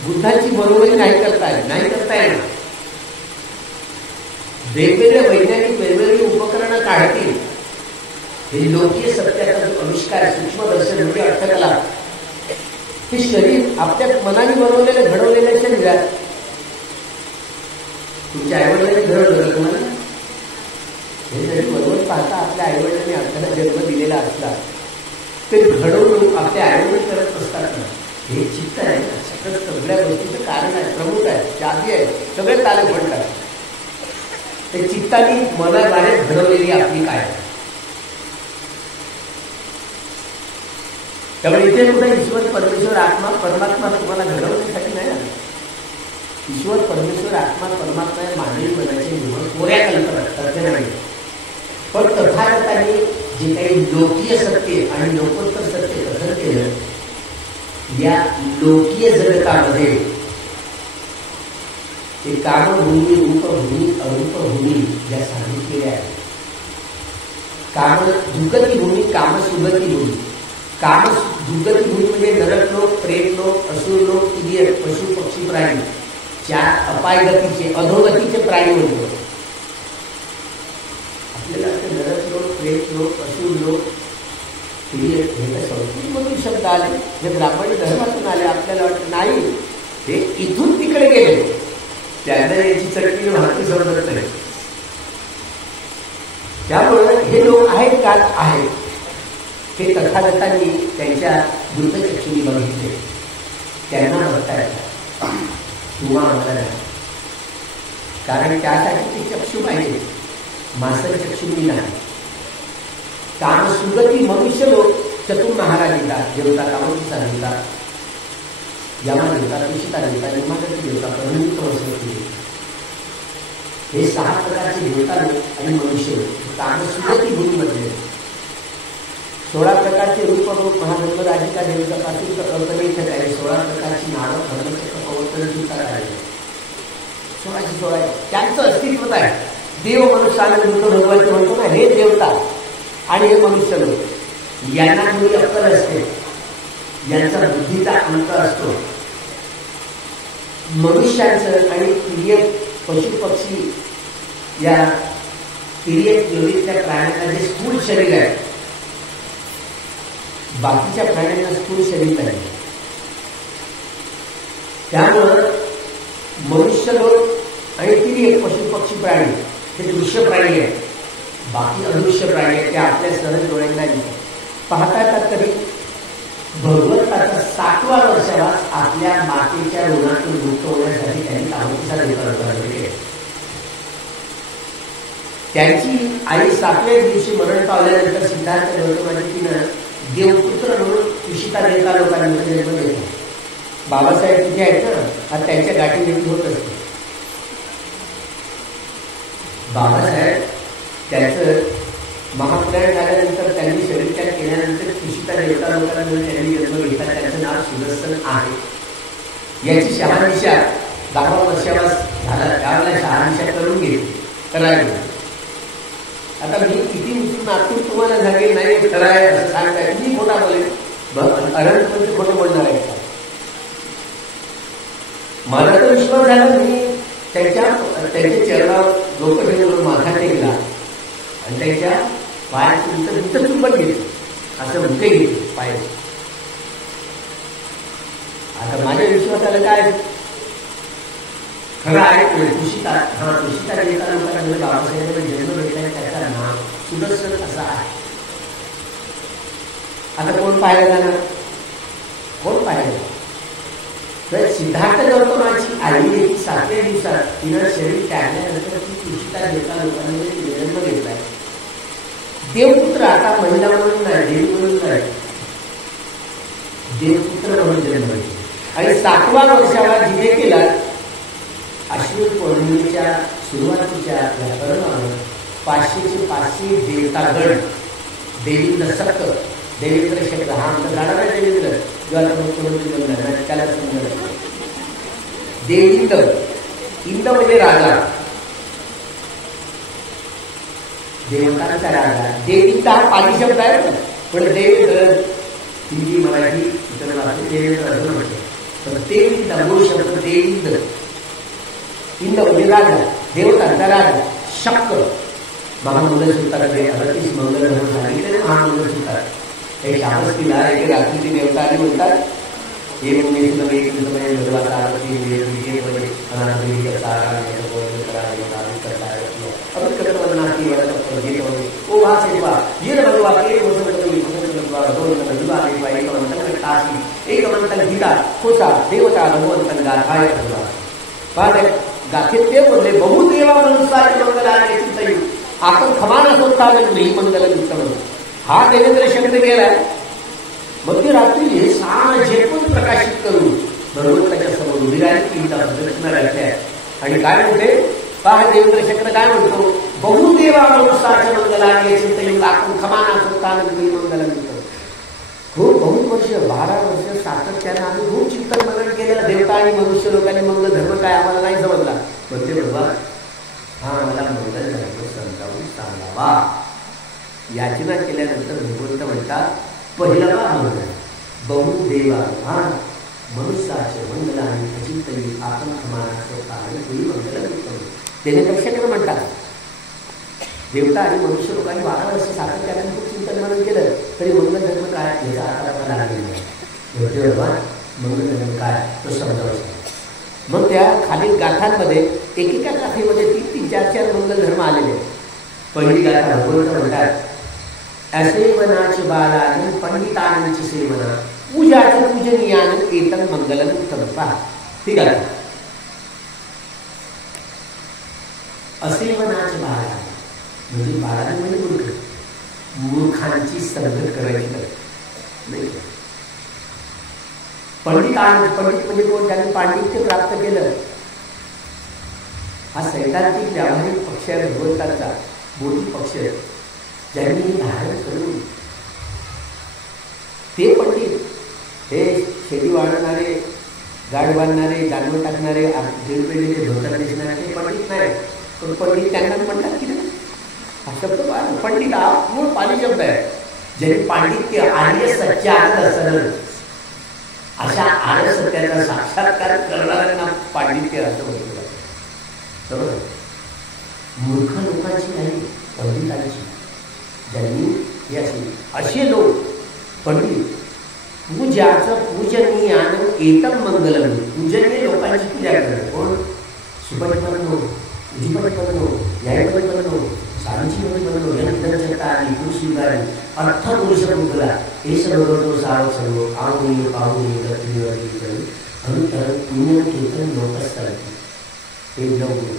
बुद्धांची बरोबरी नाही करता येणार. वेगवेगळे वैज्ञानिक वेगवेगळी उपकरणं काढतील. हे लोकीय सत्याचा आविष्कार, सूक्ष्मदर्शन म्हणजे अर्थकला. हे शरीर आपल्या मनाने बनवलेलं, घडवलेलं शरीर आहे. तुमच्या आईवडिलांनी घडवलं तुम्हाला. हे जरी बरोबर पाहता आपल्या आईवडिलांनी आपल्याला जन्म दिलेला असला ते घडवून आपल्या आईवडील करत असतात ना. हे चित्त आहे. सगळ्या गोष्टीचं कारण आहे, प्रमुख आहे, चाबी आहे. सगळे ताले पडतात. ते चित्ताने मनाद्वारे घडवलेली आपली काय. त्यामुळे इथे कुठे ईश्वर, परमेश्वर, आत्मा, परमात्मा तुम्हाला घडवण्यासाठी नाही आला. ईश्वर, परमेश्वर, आत्मा, परमात्मा या मानवी मनाचे निवड कोऱ्या कल्पना नाही. पण तथागतांनी जे काही लोकीय सत्य आणि लोकोत्तर सत्य कथन केलं, या लोकीय जगतामध्ये ते कामभूमी, रूपभूमी, अरूपभूमी ज्या सांगितलेल्या आहेत काम दुर्गती भूमी, काम सुगती भूमी. काम दुर्गती भूमी म्हणजे नरक लोक, प्रेत लोक, असुर लोक, तिर्यक, पशु पक्षी प्राणी, चार अपायगतीचे अधोगतीचे प्राणी म्हणतो. आपल्याला नरक लोक, प्रेत लोक, असुर लोक, तिर्यक हे तर संस्कृतमधून शब्द आले, हे ब्राह्मण धर्मातून आले. आपल्याला वाटतं नाही, हे इथून तिकडे गेले, त्यांना याची चटणी माहिती समजत नाही. त्यामुळे हे लोक आहेत का आहेत, हे तथागतांनी त्यांच्या वृत्तचक्षुनी बघितले. त्यांना बघता येतात, तुम्हा आम्हाला नाही. कारण त्यासाठी ते चक्षु पाहिजे, मास्तर चक्षुनी नाही. काम सुगती मनुष्य लोक चतुर महाराज येतात, देवता कामतीचा देवता, यमा देवता, तुषिता देवता, निर्मागती देवता, परमित वसवती, हे 6 प्रकारचे देवता लोक आणि मनुष्य लोक काम सुगती भूमीमध्ये. 16 प्रकारचे रूप रूप महाधर्मराजिका देवतापासून कल्पनेत आहे. 16 प्रकारची नावं धर्मचक्र प्रवर्तन सुद्धा काढले. 16 त्यांचं अस्तित्वच आहे. देव मनुष्य आणि मृत भगवान म्हणतो ना, हे देवता आणि हे मनुष्य लोक, यांना थोडी अक्कल असते, यांचा बुद्धीचा अंक असतो. मनुष्याचं आणि तिर्यक पशु पक्षी या तिर्यक योनीतल्या प्राण्यांना जे स्थूल शरीर आहे, बाकीच्या प्राण्यांना स्थूल शरीर आहे. त्यामुळं मनुष्य लोक आणि तिर्यक पशु पक्षी प्राणी हे दृश्य प्राणी आहेत, बाकी अदृश्य प्राणी आहेत, ते आपल्या सहज डोळ्यांना दिसतात. पाहता येतात. तरी भगवंताच्या 7व्या वर्षाला आपल्या मातेच्या ऋणातून मुक्त होण्यासाठी त्यांनी कामतीचा देवता केले. त्यांची आई 7व्या दिवशी मरण पावल्यानंतर सिद्धार्थ गौतमाची तिनं देवपुत्र म्हणून तुषिता देवता लोकांमध्ये जन्म घेतला. बाबासाहेब तिथे आहेत ना, आज त्यांच्या गाठी भेटी होत असते. बाबासाहेब त्यांचं महापुराण झाल्यानंतर त्यांनी शरीरत्याग केल्यानंतर तुषिता देवता लोकांमध्ये त्यांनी जन्म घेतला. त्यांचं नाव सुदर्शन आहे. याची शहानिशा 10व्या वर्षाला झाला, त्यावेळेला शहानिशा करून करायला. आता मी किती उचलून आतून तुम्हाला झाले नाही कराय असं सांगताय, मी खोटा बोलेल, अनंत खोटं बोलणार आहे का? मला तर विश्वास झाला. मी त्यांच्या चरणावर डोकं ठेवून माथा टेकला आणि त्यांच्या पायाचं चुंबन घेतलं, असं मुके घेतले पाय. आता माझ्या विश्वासाला काय खरं आहे. तुषिता देवता लोकांना बाबासाहेबांना जन्म घेतल्याने त्याचा नाव सुदर्शन असा आहे. आता कोण पाहायला जाणार, कोण पाहायला? तर सिद्धार्थ गौतमाची आई 7व्या दिवसात तिनं शरीर त्यागल्यानंतर ती तुषिता देवता लोकांमध्ये जन्म घेतलाय. देवपुत्र आता महिला म्हणून नाही, देव म्हणून नाही, देवपुत्र म्हणून जन्म घेतला. आणि 7व्या वर्षाला जिथे केला, अश्विन पौर्णिमेच्या सुरुवातीच्या पर्वावर 500 देवतागण, देवींद्र सक्त, देवेंद्र शब्द हा आमचा झाला देवेंद्र ज्वाला मुख्यमंत्री बनला त्याला समजलं. देविंद्र, इंद्र म्हणजे राजा, देवतांचा राजा. देविंद्र हा पाली शब्द आहे, पण देवेंद्र हिंदी मराठी इतर देवेंद्र असं म्हणतो. तर देविंद्र मूळ शब्द देविंद्र. इंद्र म्हणजे राजा, देवतांचा राजा. शक्त महामंगलसूत्राकडे 38 मंगल म्हणून सांगितले. महामंगलसूत्रात एक शामस्तीला एक रात्रीची देवता आली म्हणतात, हे म्हणजे देवता भगवंतन गाथाय गाथेत ते बोलले, बहुदेवा मनुष्याचे मंगलाने चिंतयू आपण खमान असोता ही मंगल उत्तम. हा देवेंद्र शब्द गेलाय. मग ती रात्री हे सारा झेपून प्रकाशित करून भगवंताच्या समोर विराजी दर्शना राहते. आणि काय म्हणते पहा, देवेंद्र शब्द काय म्हणतो, बहुदेवा मनुष्याचे मंगलाने चिंतयू आपण खमान असोता ही मंगल उत्तम. खूप बहुत वर्ष 12 वर्ष सातत्याने आम्ही खूप चिंतन मनन केलं. देवता आणि मनुष्य लोकांनी मंगल धर्म काय आम्हाला नाही समजला. म्हणते बाबा हा मला मंगल धर्म समजावून सांगावा. याचना केल्यानंतर भगवंत म्हणतात, पहिला मंगल बहुदेवा हा मनुष्याचे मंगल आणि अचिंतयी आपण खमाना स्वतः आणि कोणी मंगल उत्तम. त्याने दक्षकडे म्हणतात, देवता आणि मनुष्य लोकांनी 12 वर्ष सातत्याने खूप चिंतन मनन केलं तरी मंगल धर्म काय याचा आता लागलेला आहे. मंगल धर्म काय तो समजावं. मग त्या खालील गाथांमध्ये एकेका गाथेमध्ये 3-3, 4-4 मंगल धर्म आलेले आहेत. पहिली गाथा भगवंत म्हणतात, असेवनाच बालानी पंडितांची सेवना पूजाचं पूजनीयान एतन मंगलम उत्तम. पहा ठीक आहे. असेवनाच बाला म्हणजे बाळाने म्हणजे मूर्ख, मूर्खांची संगत करायची नाही. पंडित म्हणजे कोण, ज्यांनी पांडित्य प्राप्त केलं. हा सैद्धांतिक व्यावहारिक पक्ष आहे भगवंताचा, मोठी पक्ष आहे. ज्यांनी धारण करून ते पंडित, हे शेती वाढवणारे, गाड बांधणारे, जानवर टाकणारे, दिलपेलेले धोतर दिसणारे ते पंडित नाही. पण पंडित त्यांना म्हणतात की नाही, हा शब्द पंडित हा मूळ पाली शब्द आहे. ज्यांनी पांडित्य आर्य सच्चार सरळ अशा आर्य सत्याचा साक्षात्कार करणाऱ्यांना पांडित्य असं म्हटलं जातं. बरोबर. मूर्ख लोकांची नाही, पंडितांची. ज्यांनी असे लोक पंडित पूजाचं पूजनीयान एतम मंगलम, पूजनीय लोकांची पूजा करतात. कोण? सुपटपन्नो, उजीपटपन्नो, न्यायपटपन्नो, साधुजीपटपन्नो, यंत्रचक्रारी, पुरुषयुगारी, अर्थपुरुष पुरुषला हे सर्व साव सर्व आवडीय पाहुणी गतीवरती करून अनुतर पुण्य कीर्तन लोकस्थळी हे नवगुण.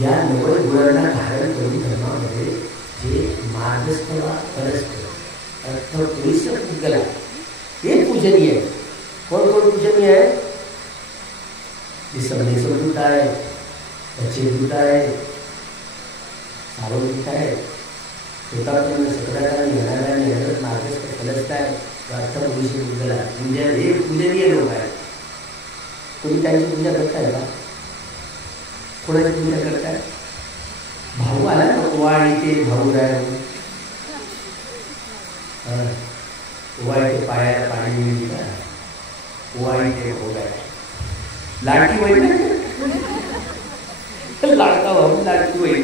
या नवल गुणांना धारण करून धर्मामध्ये जे मार्गस्थ वा परस्थ अर्थपुरुष पुरुषला हे पूजनीय आहे. कोण कोण पूजनीय आहे? जे समनेश्वर दूत आहे, दूत आहे, सावधूत आहे, स्वतःपर्यंत सकटाने येणाऱ्याने हरत मार्गस्थ फलस्थ आहे, अर्थपुरुष पुरुषला म्हणजे हे पूजनीय लोक आहेत. तुम्ही त्यांची पूजा करताय का? कोणाची पूजा करताय? भाऊ आला ना, ओवाळी ते भाऊ राय, ओवाळी ते पायाला पाणी मिळली का, ओवाळी ते भाऊ राय, लाडकी बहीण, लाडका भाऊ लाडकी बहीण.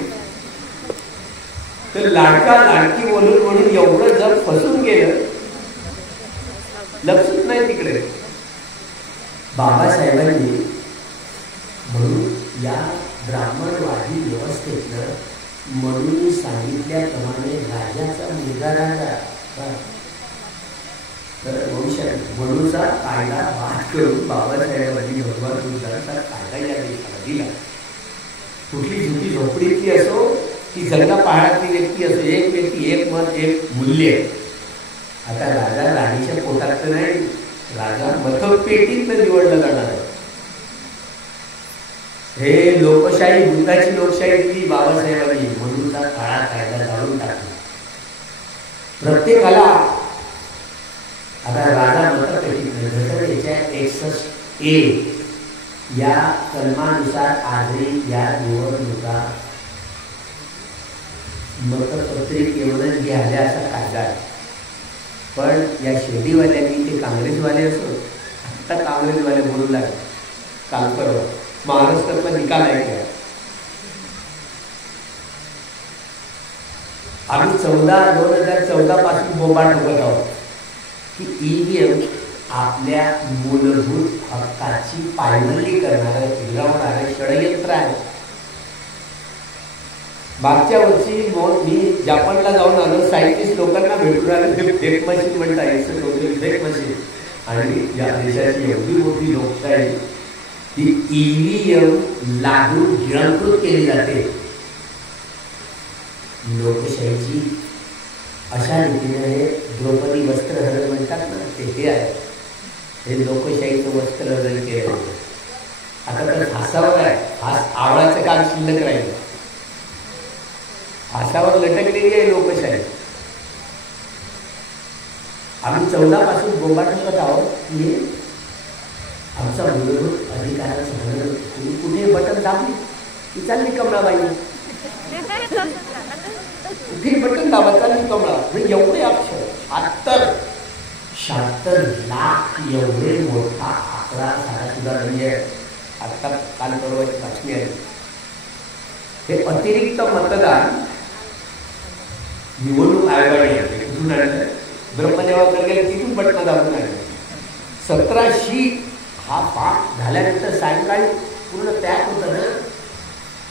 तर लाडका लाडकी बोलून म्हणून एवढं जग फसून गेलं, लक्षच नाही तिकडे. बाबासाहेबांनी म्हणून या ब्राह्मणवादी व्यवस्थेतनं म्हणून सांगितल्याप्रमाणे राजाचा मुलगा राजा, तर म्हणूनचा कायदा बाद करून बाबासाहेबांनी भगवान बुद्धांचा कायदा या देशाला दिला. कुठली झुकी झोपडीतली असो की जंगला पहाडातली व्यक्ती असो, एक व्यक्ती एक मत एक मूल्य. आता राजा राणीच्या पोटात तर नाही, राजा मतपेटीत निवडलं जाणार आहे. हे लोकशाही, बुद्धाची लोकशाही दिली बाबासाहेबांनी, म्हणूनचा काळा कायदा जाळून टाकला. प्रत्येकाला आता राजा मतपेटीत घटनेच्या 61A या कलमानुसार आजही या निवडणुका मतपत्रिकेवरच घ्यायला असा कायदा आहे. पण या शेतीवाल्यांनी, ते काँग्रेसवाले असो, आता काँग्रेसवाले बोलू लागले काल परवा महाराष्ट्रातला निकाल आहे का, आम्ही 2014 पासून बोंबा ठोकत आहोत की EVM आपल्या मूलभूत हक्काची पायमल्ली करणारं, हिरावणारं षडयंत्र आहे. मागच्या वर्षी मी जापानला जाऊन आलो, सायंटिस्ट लोकांना भेटून आलो. ते फेक मशीन म्हणतात, फेक मशीन. आणि या देशाची एवढी मोठी लोकशाही ही EVM लागू गिळंकृत केली जाते. लोकशाहीची अशा रीतीने हे द्रौपदी वस्त्रहरण म्हणतात ना, ते हे आहे, हे लोकशाहीचं वस्त्रहरण केलं. आता तर फासावर आहे, आवळाचं काम शिल्लक राहील. फासावर लटकलेली आहे लोकशाही. आम्ही 14 पासून बोंबा ठोकत आहोत की आमचा मूलभूत अधिकाराचं हरण. तुम्ही कुठे बटन दाबली की चालली कमलाबाई, कुठे बटन दाबायचा आणि कमळा म्हणजे एवढे अक्षर 76 लाख एवढे मोठा आकडा सारा सुद्धा नाही आहे. आता काल परवाची बातमी आहे. हे अतिरिक्त मतदान निवडणूक आयोगाने आणले. कुठून आणलं? ब्रह्मदेवाकडे गेले तिथून बटन दाबून आणले. 1700 हा पाठ झाल्यानंतर सायंकाळी पूर्ण पॅक होतं ना.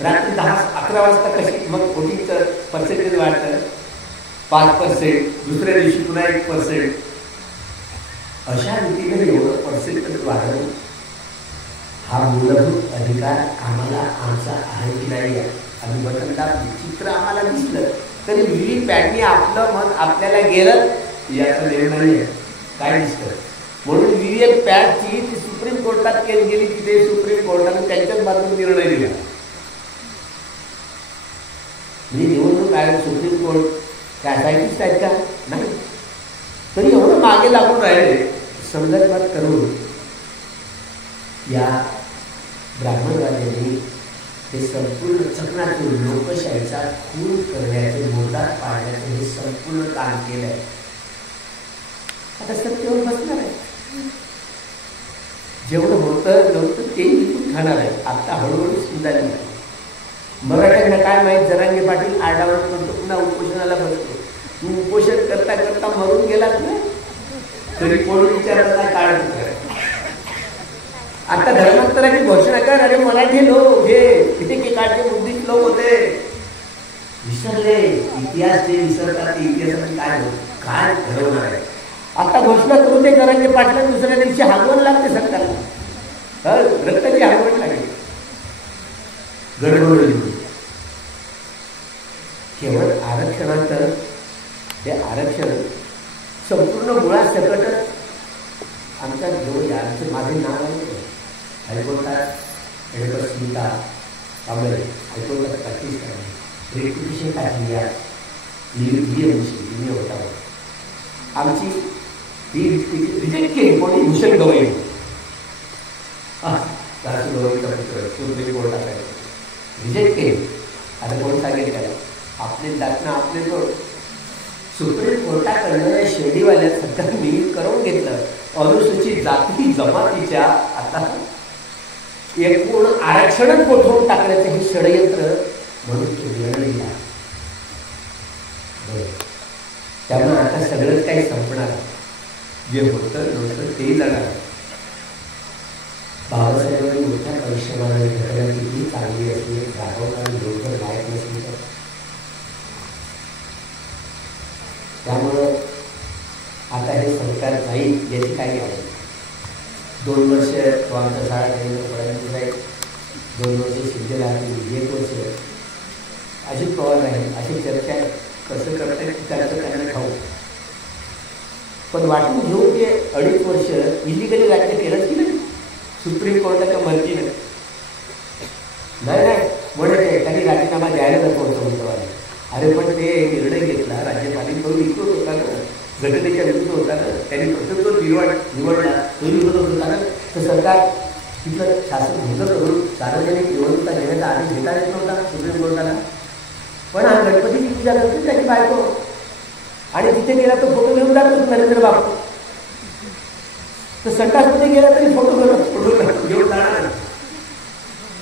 रात्री 10-11 वाजता कशी मग वोटिंगचं पर्सेंटेज वाढतं 5%, दुसऱ्या दिवशी पुन्हा 1%. अशा रीतीने एवढं पर्सेंटेज वाढवून हा मूलभूत अधिकार आम्हाला आमचा आहे की नाही आहे. आम्ही बटनदार चित्र आम्हाला दिसलं तरी व्हीव्हीपॅटने आपलं मत आपल्याला गेलं याचं नेम नाही आहे. काय दिसतं म्हणून व्हीव्हीपॅटची ती सुप्रीम कोर्टात केस गेली. तिथे सुप्रीम कोर्टाने त्यांच्याच बाजूने निर्णय दिला. म्हणजे निवडणूक आयोग सुप्रीम कोर्ट काय सायंटिस्ट आहेत का? नाही. तरी एवढं मागे लागून राहिले संदर्भात करून या ब्राह्मणवाद्यांनी हे संपूर्ण चक्रातून लोकशाहीचा खून करण्याचे मोर्चात पाडण्याचे हे संपूर्ण काम केलं आहे. आता सत्तेवर बसणार आहे. जेवढं होतं नव्हतं ते इथून खाणार आहे. आता हळूहळू सुधारली आहे. मराठ्यांना काय माहीत जरांगे पाटील आरडाओरड करतो पुन्हा उपोषणाला बसतो. तू उपोषण करता करता मरून गेलात ना तरी कोण विचारायला काढत कर. आता धर्मांतराची घोषणा कर. अरे मराठी लोक हे इथे काढचे बुद्धिस्ट लोक होते विसरले. इतिहास जे विसरतात ते इतिहासाने काय ठरवणार आहे. आता घोषणा करून ते जरांगे पाटला दुसऱ्या दिवशी हागवण लागते सरकारला. रक्ताची हागवण लागेल. गडबड केवळ आरक्षणाचं हे आरक्षण संपूर्ण मुळात सकटच आमच्या जवळ याचे माझे नाव आहे. हायकोर्टात ॲडव्होकेट स्मिता कांबळे हायकोर्टात प्रॅक्टिस करणे रेप्युटेशन काढली मी होता. आमची ही रिजेक्ट केली कोणी भूषण गवई गवईचा पुत्र सुप्रीम कोर्टात आहे रिजेक्ट केली. आता कोण सांगेल त्याला आपले दाखना आपले तो सुप्रीम कोर्टाकडनं शेडीवाल्या सध्या नियुक्त करून घेतलं. अनुसूचित जाती जमातीच्या आता एकूण आरक्षणच गोठवून टाकण्याचं हे षडयंत्र म्हणून केलेलं. त्यामुळे आता सगळंच काही संपणार. जे होतं नव्हतं तेही जाणार. बाबासाहेबांनी मोठ्या परिश्रमाने घटना किती चांगली असली राबवणारी बरोबर लायक नसली तर त्यामुळं आता हे सरकार जाईल याची काही आहे. 2 वर्ष तो आमच्या शाळा पर्यंत जाईल. 2 वर्ष शिंदे राहतील. 1 वर्ष अजित पवार राहील. अशी चर्चा कसं करताय त्याचं त्यांना खाऊ. पण वाटून घेऊन ते 2.5 वर्ष इलिगली राज्य केलं की नाही सुप्रीम कोर्टाच्या मर्जीनं. नाही म्हणत त्यांनी राजीनामा द्यायला नको होतं म्हणतो. अरे पण ते निर्णय घेतला राज्यपालिका तो विरोध होता ना. घटनेच्या विरुद्ध होता ना. त्यांनी प्रत्येक तो निवडला तो विरोध होता ना. तर सरकार तिथलं शासन भंग करून सार्वजनिक निवडणुका घेण्याचा आदेश घेता येत नव्हता सुप्रीम कोर्टाला. पण हा गणपतीची पूजा करते त्याची बायको आणि तिथे गेला तो फोटो घेऊन जातो नरेंद्र बाबू. तर संडासमध्ये गेला तरी फोटो घेऊन जाणार.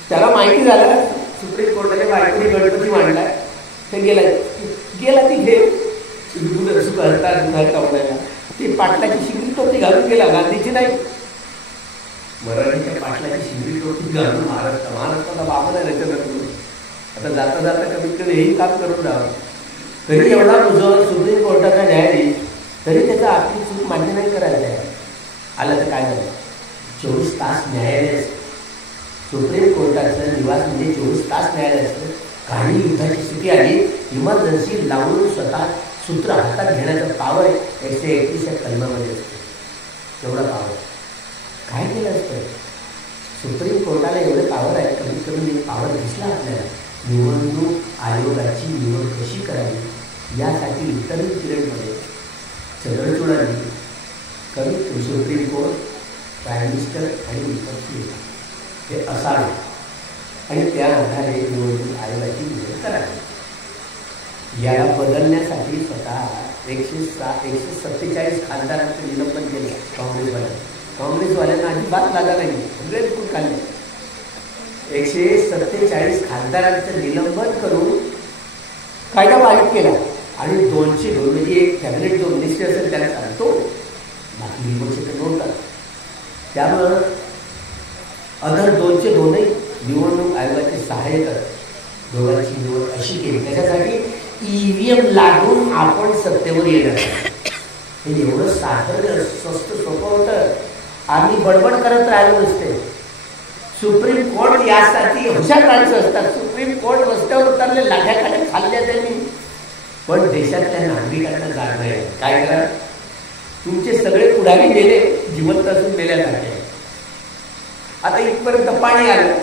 त्याला माहिती झालं सुप्रीम कोर्टाने बायकोने गणपती मांडलाय ते गेला तिथे दुधायला ती पाटलाची शिंगरी टोपी घालून गेला. गांधीची नाही मराठीच्या पाटलाची शिंगरी टोपी घालून महाराष्ट्राला बाबा नाही. आता जाता जाता कमीत कमी हेही काम करून जावं. तरी एवढा रुजवत सुप्रीम कोर्टाचा न्यायाधीश तरी त्याचा आपली चूक मान्य नाही करायला तयार. आलं तर काय झालं 24 तास न्यायालय असतं. सुप्रीम कोर्टाचं निवास म्हणजे 24 तास न्यायालय असतं. काही युद्धाची स्थिती आली इमर्जन्सी लावून स्वतः सूत्र हातात घेण्याचं पावर 131 या कलमामध्ये असतं. एवढा पावर काय केलं असतं. सुप्रीम कोर्टाला एवढे पावर आहे. कमीत कमी पावर दिसला आपल्याला. निवडणूक आयोगाची निवड कशी करावी यासाठी इतर पिरियडमध्ये चळवळ आली. कमीत सुप्रीम कोर्ट प्राईम मिनिस्टर आणि विपक्षी हे असावे आणि त्या आधारे निवडणूक आयोगाची निवड करावी. याला बदलण्यासाठी स्वतः 147 खासदारांचं निलंबन केलं काँग्रेसवाल्यांना अजिबात लागा नाही, सगळे विकून काढले. 147 खासदारांचं निलंबन करून कायदा पारित केला आणि 202 म्हणजे एक कॅबिनेट जो मिनिस्टर असेल त्याला चालतो, बाकी विपक्ष तर नव्हता. त्यामुळं अदर 202 निवडणूक आयोगाचे सहाय्यक दोघांची निवड अशी केली. त्याच्यासाठी EVM लागून आपण सत्तेवर येणार. हे एवढं साधं स्वस्त सोपं होतं. आम्ही बडबड करत राहिलो नसते. सुप्रीम कोर्ट यासाठी हुशार माणसं असतात. सुप्रीम कोर्ट रस्त्यावर उतरले, लाठ्याखाली खाल्ल्या त्यांनी, पण देशातल्या नागरिकांना जाग नाही. काय करा, तुमचे सगळे पुढारी गेले, जिवंत असून मेल्यासारखे. आता इथपर्यंत पाणी आलं.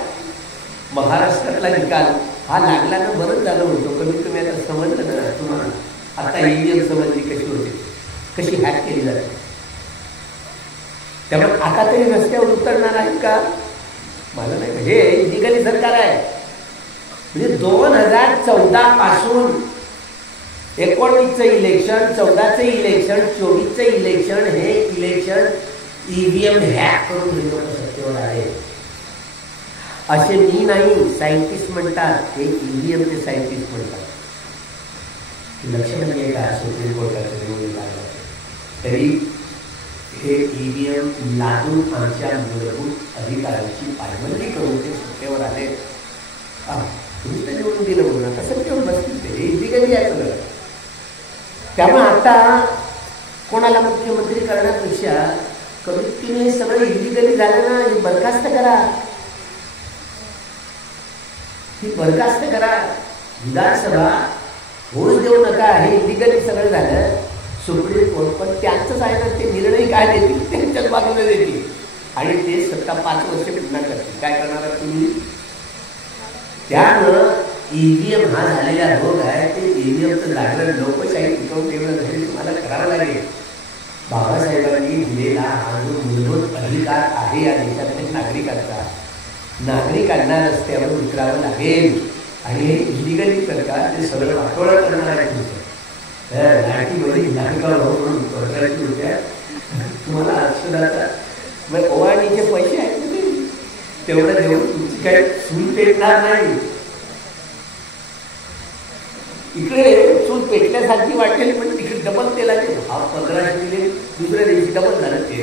महाराष्ट्रातला निकाल हा लागला ना, बरंच झालं होतं. कमीत कमी आता समजलं ना तुम्हाला. आता EVM समजली कशी होते, कशी हॅक केली जाते. त्यामुळे आता तरी रस्त्यावर उतरणार आहेत का? मला नाही. म्हणजे इलिगली सरकार आहे. म्हणजे 2014 पासून 19चं इलेक्शन, 14चं इलेक्शन, 24चं इलेक्शन, हे इलेक्शन EVM हॅक करून हे लोक सत्तेवर आले. असे मी नाही, सायंटिस्ट म्हणतात. हे EVMचे सायंटिस्ट म्हणतात. लक्ष म्हणजे का सुप्रीम कोर्टाचं निवडून लागलं तरी हे EVM लागून आमच्या मूलभूत अधिकारांची पायमल्ली करून ते सत्तेवर आले. तुम्ही तर निवडून दिलं म्हणून आता सत्तेवर बसतील. ते इलिगली आहे सगळं. त्यामुळे आता कोणाला मुख्यमंत्री करण्यापेक्षा कमीत कमी हे सगळं इलिगली झालं ना, हे बरखास्त करा. ही बरखास्त करा. विधानसभा होऊच देऊ नका. हे इलिगली सगळं झालं. सुप्रीम कोर्ट पण त्यांचंच आहे ना, ते निर्णय काय देतील त्यांच्याच बाजूला देतील आणि ते सत्ता 5 वर्ष पुन्हा करतील. काय करणार तुम्ही? त्यामुळं EVM हा झालेला रोग आहे. ते EVMचं लागलं लोकशाही टिकवून ठेवण्यासाठी तुम्हाला करावं लागेल. बाबासाहेबांनी दिलेला हा जो मूलभूत अधिकार आहे या देशातील नागरिकांचा, नागरिकांना रस्त्यावर उतरावं लागेल. आणि हे इलिगली सरकार ते सगळं वाटोळं करणार आहे. तुमचं लाठीमध्ये नागरिकांची रुपया तुम्हाला अक्षराचा मग ओवाणीचे पैसे आहेत ना, तेवढं देऊन तुमची काही सूट पेटणार नाही. इकडे चूल पेटल्यासारखी वाटेल, पण तिकडे डबल तेला हा 1500 दिले, दुसऱ्या दिवशी डबल झालं ते.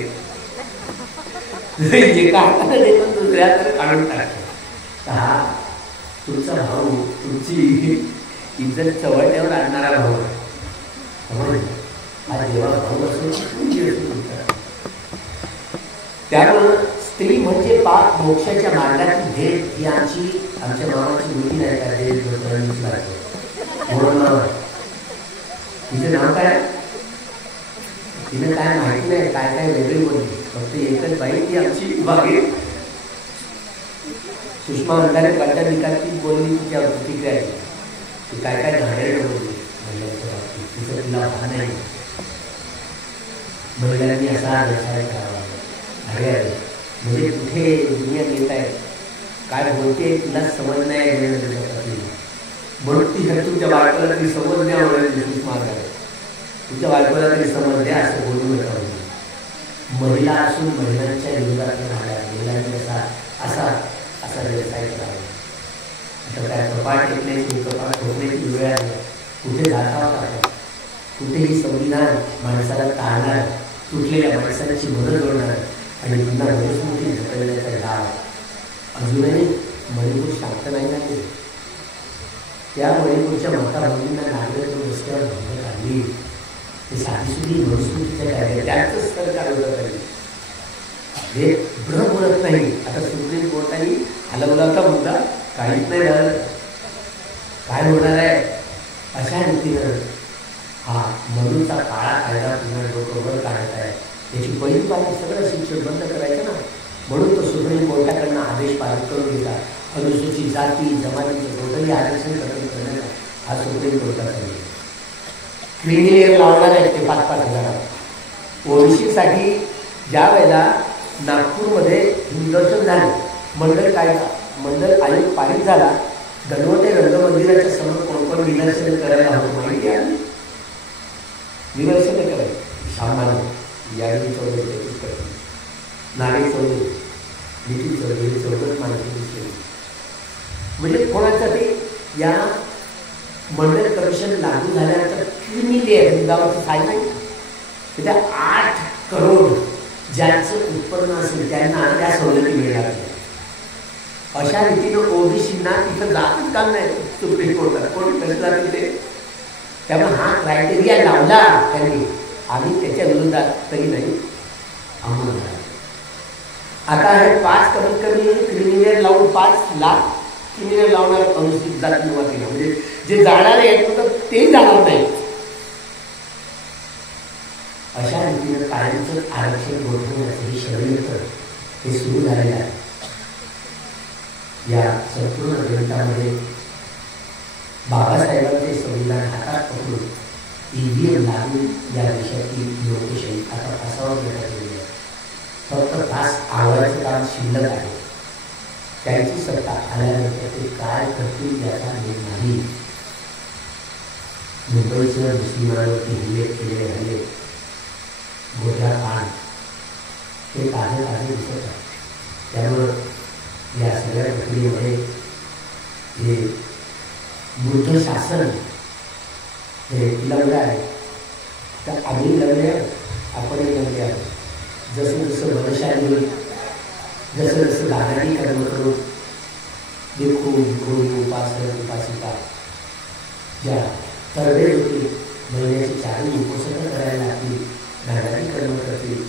जे काढताना ते पण दुसऱ्याकडे काढून टाकतो. हा तुमचा भाऊ, तुमची इज्जत चवळण्यावर आणणारा भाऊ आहे. हा जेव्हा भाऊ असतो त्यामुळं स्त्री म्हणजे पाप मोक्षाच्या मार्गाची भेट ही आमच्या मामाची मुलगी नाही का? तिचं नाव काय? तिने काय माहिती नाही, काय काय वेगळी बोलली. फक्त एकच बाई ती आमची विभागी सुषमा अंधारे काढता निकालची बोलली. तिच्या प्रतिक्रिया ती काय काय घाणेरडे बोलली महिलांच्या बाबतीत. तिचं तिला भान नाही. महिलांनी असा व्यवसाय करावा. अरे अरे म्हणजे कुठे दुनिया येत आहे, काय बोलते तिला समज नाही. म्हणून ती तुमच्या बायकोला तरी समज द्या म्हणाली सुषमा अंधारे. तुमच्या बायकोला तरी समज द्या असं बोलू नका. महिला असून महिलांच्या विरोधात राहणार, महिलांनी असा व्यवसाय करावा. आता काय कपाट टेकण्याची, कपाट ठोकण्याची वेळ आहे. कुठे जाता होता, कुठेही संविधान माणसाला टाळणार, तुटलेल्या माणसांची मदत होणार आणि पुन्हा मनुस्मृती ढकलण्याचा डाव. अजूनही मणिपूर शांत नाही झाले. त्या मणिपूरच्या माता भगिनींना नागरिक रस्त्यावर भंग काढली. ते साधीसुधी मनुस्मृतीच्या कायद्या त्याच सरकार होत आहे. हे भ्र बोलत नाही. आता सुप्रीम कोर्टाने हलवला होता मुद्दा, काहीच नाही झालं. काय होणार आहे? अशा रीतीनं हा मधूचा काळा कायदा पुन्हा डोकं काढत आहे. त्याची पहिली पायरी सगळं शिक्षण बंद करायचं ना. म्हणून तो सुप्रीम कोर्टाकडनं आदेश पारित करून घेतला. अनुसूचित जाती जमातीचं टोटली आरक्षण करण्याचा हा सुप्रीम कोर्टाचा निर्णय. क्रिमिनल लावणार आहेत ते 5,000 ओबीसीसाठी. ज्या वेळेला नागपूरमध्ये निदर्शन झाले, मंडळ कायदा मंडल आयोग पारित झाला. धन्वंतरी रंगमंदिराच्या समोर कोण निदर्शन करायला हवं माहिती आहे. निदर्शन करायचं सामान्य यावेळी चौधरी, नाणे चौधरी, नितीन चौधरी, चौधरी माणसं दिसली. म्हणजे कोणाचं ते या मंडल कमिशन लागू झाल्यानंतर क्रिमिलेअर गावाचं काय नाही त्या 8 करोड ज्यांचं उत्पन्न असेल त्यांना त्या सवलती मिळणार. अशा रीतीनं ओबीसींना तिथं जातच काम नाही सुप्रीम कोर्टात. कोण कसला तिथे. त्यामुळे हा क्रायटेरिया लावला त्यांनी आणि त्याच्या विरोधात तरी नाही अंमल झाला. आता हे 5 कमीत कमी क्रिमिलेअर लावून 5 लाख क्रिमिलेअर लावणार अनुसूचित जाती जमातीला, म्हणजे जे जाणारे आहेत तर ते जाणार नाही. अशा रीतीनं कायमचं आरक्षण गोठवण्याचं हे षडयंत्र हे सुरू झालेलं आहे. या संपूर्ण ग्रंथामध्ये बाबासाहेबांचे संविधान हातात पकडून ईव्हीएम लागून या देशातील लोकशाही आता फसावत गेलेली आहे. फक्त फास आवडायचं काम शिल्लक आहे. त्यांची सत्ता आल्यानंतर ते काय करतील याचा निर्णय नाही. मुंबईच्या मुस्लिमांवरती हल्ले केलेले हल्ले, गोध्या कांड हे ताजे ताजे दिसत आहे. त्यामुळं या सगळ्या प्रक्रियेमध्ये हे बुद्ध शासन हे लढलं आहे. तर आम्ही लढले आपणही लढले आहे. जसं जसं बलशाली होईल, जसं जसं दादानी कर्म करून देखून उपासक उपासिका ज्या तरबेज होती, महिन्याची 4 उपोषणं करायला लागतील, दादानी कर्म करतील,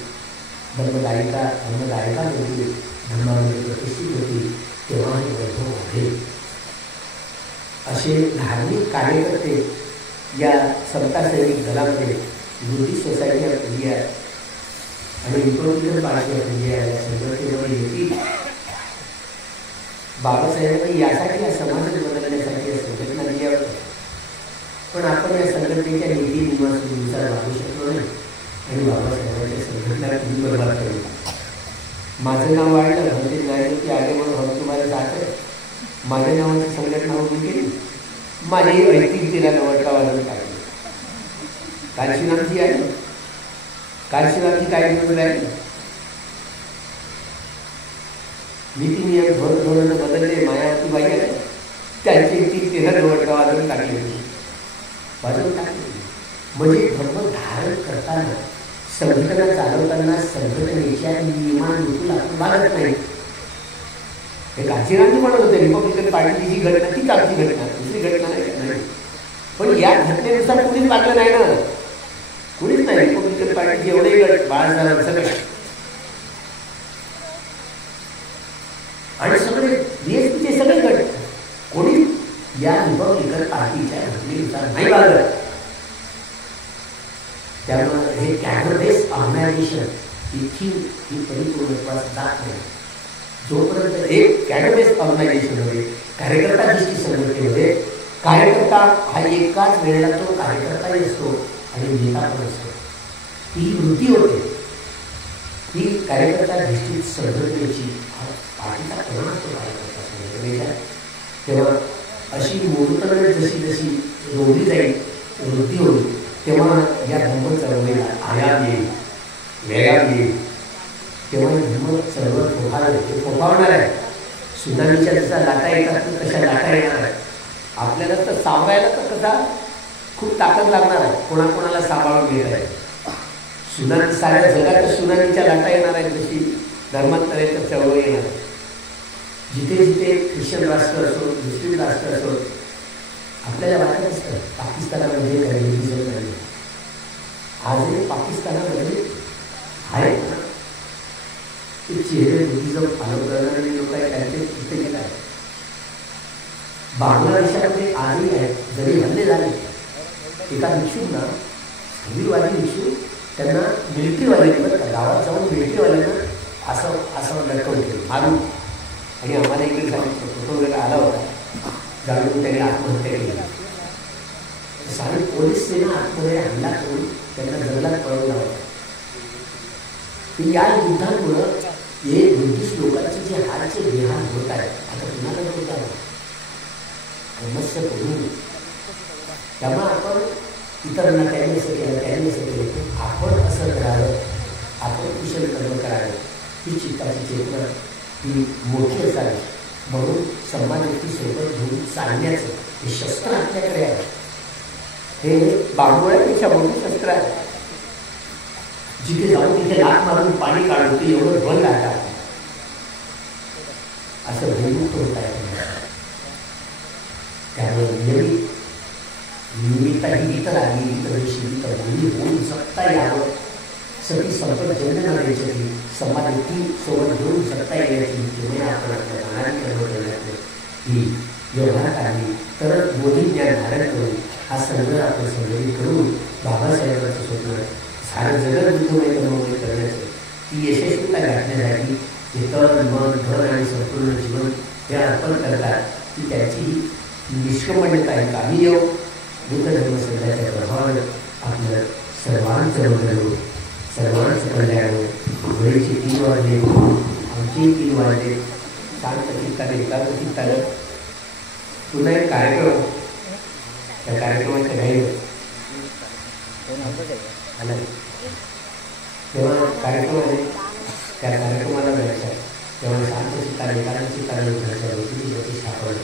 धर्मदायिका होती, धर्मामध्ये प्रतिष्ठित होती, तेव्हा हे वैभव वाढेल. असे धार्मिक कार्यकर्ते या समता सैनिक दलामध्ये बुद्धिस्ट सोसायटी ऑफ इंडिया आणि रिपब्लिकन पार्टी ऑफ इंडिया या संघटनेमध्ये येतील. बाबासाहेबांनी यासाठी या समाज बदलण्यासाठी या संघटना दिल्या होत्या. पण आपण या संघटनेच्या नीती नियमानुसार वागू शकलो नाही आणि बाबासाहेबांच्या संघटना तुम्ही बरोबर करू. माझं नाव वाढलं म्हणजे नाही की आगे म्हणून हम तुम्हाला जात माझ्या नावाची संघटना उभी केली. माझी ऐतिहासिक नवटका वाजवून काढली. काशीनामची आहे, काशीनामची काय निवडून राहिली. नीती नियम धोरण बदलले. मायावती बाई आहे त्यांची 13 नवटका वाजवून टाकली होती, वाजवून टाकली. म्हणजे धर्म धारण करताना, संघटना चालवताना संघटनेच्या नियमानुसार आपण वागत नाही. हे काशीरामजी म्हणत होते रिपब्लिकन पार्टीची जी घटना तीच आमची घटना, दुसरी घटना नाही. पण या घटनेनुसार कुणीच वागलं नाही ना, कुणीच नाही. रिपब्लिकन पार्टीचे एवढे गट बाळासाहेब सगळे आणि सगळे बीएसपीचे सगळे गट कोणी या रिपब्लिकन पार्टीच्या घटनेनुसार नाही वागलं. त्यामुळे हे कॅडर बेस्ड ऑर्गनायझेशन ही परिपूर्णत्वास जात नाही. जोपर्यंत एक कॅडर बेस्ड ऑर्गनायझेशनमध्ये, कार्यकर्ता दृष्टी संघटनेमध्ये कार्यकर्ता हा एकाच वेळेला तो कार्यकर्ताही असतो आणि नेता पण असतो. ही वृत्ती होते, ही कार्यकर्ता दृष्टी संघटनेची पाठीचा करून असतो कार्यकर्ता संघटनेच्या. तेव्हा अशी मूर्तन जशी जशी रोवली जाईल, वृद्धी होईल, तेव्हा या धर्म चळवळीला आयाम येईल, व्यायाम येईल. तेव्हा धर्म चळवळ फोफावणार आहे. सुनामीच्या जसा लाटा येतात तशा लाटा येणार आहे. आपल्याला तर सावरायला तर कसा खूप ताकद लागणार आहे. कोणाकोणाला सांभाळून घेत आहे. सुनामी साऱ्या जगात सुनामीच्या लाटा येणार आहेत, जशी धर्मांतराच्या चळवळ येणार आहे. जिथे जिथे ख्रिश्चन राष्ट्र असो, मुस्लिम राष्ट्र असो, आपल्याला वाटत असतं पाकिस्तानामध्ये काही नाही. आजही पाकिस्तानामध्ये आहेत ना ते चेहरे बुद्धिझम फॉलो करणारे लोक आहेत, त्यांचे तिथे गेले आहेत. बांगलादेशामध्ये आजही आहेत. जरी हल्ले झाले, एका भिक्षूंना, स्थविरवादी भिक्षू त्यांना मिलिटरीवाले गावात जाऊन मिलिटरीवाल्यांना असं लटकवून केलं मारून. आणि आम्हाला इकडे फोटो वगैरे आला होता, जाणून त्यांनी आत्महत्या केली. सारी पोलीस सेना आतमध्ये हल्ला करून त्यांना जंगलात पळवला होता. या युद्धांमुळं हे बुद्धिस्ट लोकांचे जे हालचे विहान होत आहेत आता कुणाला होत आहे समस्या करून तेव्हा आपण इतरांना त्यांनी असं केलं त्यांनी असं केलं आपण असं करावं आपण कुशल कर्म करावं ही चित्ताची चेतना ही मोठी असावी म्हणून समाजयुक्ती सोबत घेऊन चालण्याचं हे शस्त्र आपल्याकडे आहे हे बांबोळ्यापेक्षा मोठं शस्त्र आहे जिथे जाऊन तिथे लाट मारून पाणी काढून ते एवढं बल आहे असं भयमुक्त होत आहे त्यामुळे निमित्ताही इतर आली इतर शिवित बोली होऊन जगता यावं सगळी संपत जननाची समाजयुक्ती सोबत घेऊन जगता येण्याची किंवा आपण आपल्या मनाने कर्म करण्याचं ही व्यवहारात आली तर मोठी ज्ञान धारण करून हा संग्रह आपण संग्रहित करून बाबासाहेबांचं स्वप्न सारं जगत बुद्धमय कर्ममय करण्याचं ती यशस्वीता गाठण्यासाठी जे तन मन धन आणि संपूर्ण जीवन हे अर्पण करतात ती त्याची निष्कपटता आहे कामी योग बुद्ध धर्म संघाच्या प्रभावानं आपलं सर्वांचं बदल सर्वांचं कल्याण वेळेचे 3 वाजले आमचेही 3 वाजले शांत चित्ताने एकाग्र चित्ताने पुन्हा एक कार्यक्रम त्या कार्यक्रमाच्या घाई तेव्हा कार्यक्रम आहे त्या कार्यक्रमाला जायचं तेव्हा शांत चित्ताने एकाग्र चित्ताने घरच्या मूर्तीची प्रतिष्ठापना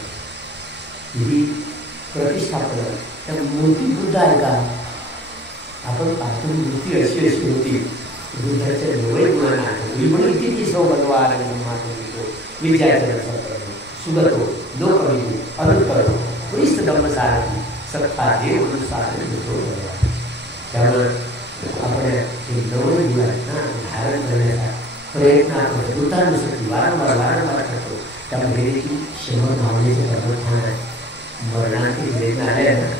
ही प्रतिष्ठापना त्या मूर्ती बुद्ध आहे का आपण पाहतो मूर्ती अशी अशी होती बुद्धाच्या डोळे गुणांना म्हणून किती सौ भगवान विद्याचरण सुगतो लोकविधी अनुकरो पुरिस्त धम्मसारथी सत्ता देव साधन होतो त्यामुळे आपण हे डोळे गुण आहेत ना धारण करण्याचा प्रयत्न आपण वृत्तानुसार वारंवार करतो त्यामुळे देखील शंभर भावनेचे परमात्मा आहे मरणाची वेदना आल्या ना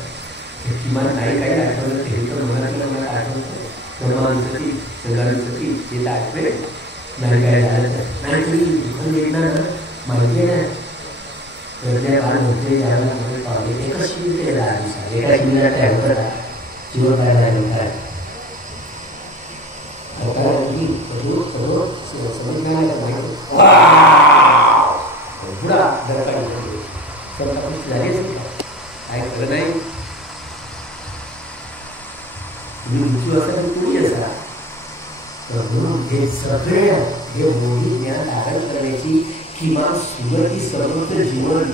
किमान नाही काही आठवलं ते तर मला आठवतं कर्मानुसती संघानुसती ते आठवेल नाही काय झालं तर नाही तरी दुःख वेदना ना माहिती आहे ना तर बाळ होते ज्यावेळेला पावले एका शिबिर ते 10 दिवसात एका शिबिरात काय होतं जीवन काय झालं काय काय खरं नाही तुम्ही मृत्यू असा तर कोणी असा तर म्हणून हे सगळे हे मोठी ज्ञान धारण करण्याची किमान सुगती सर्वत्र जीवन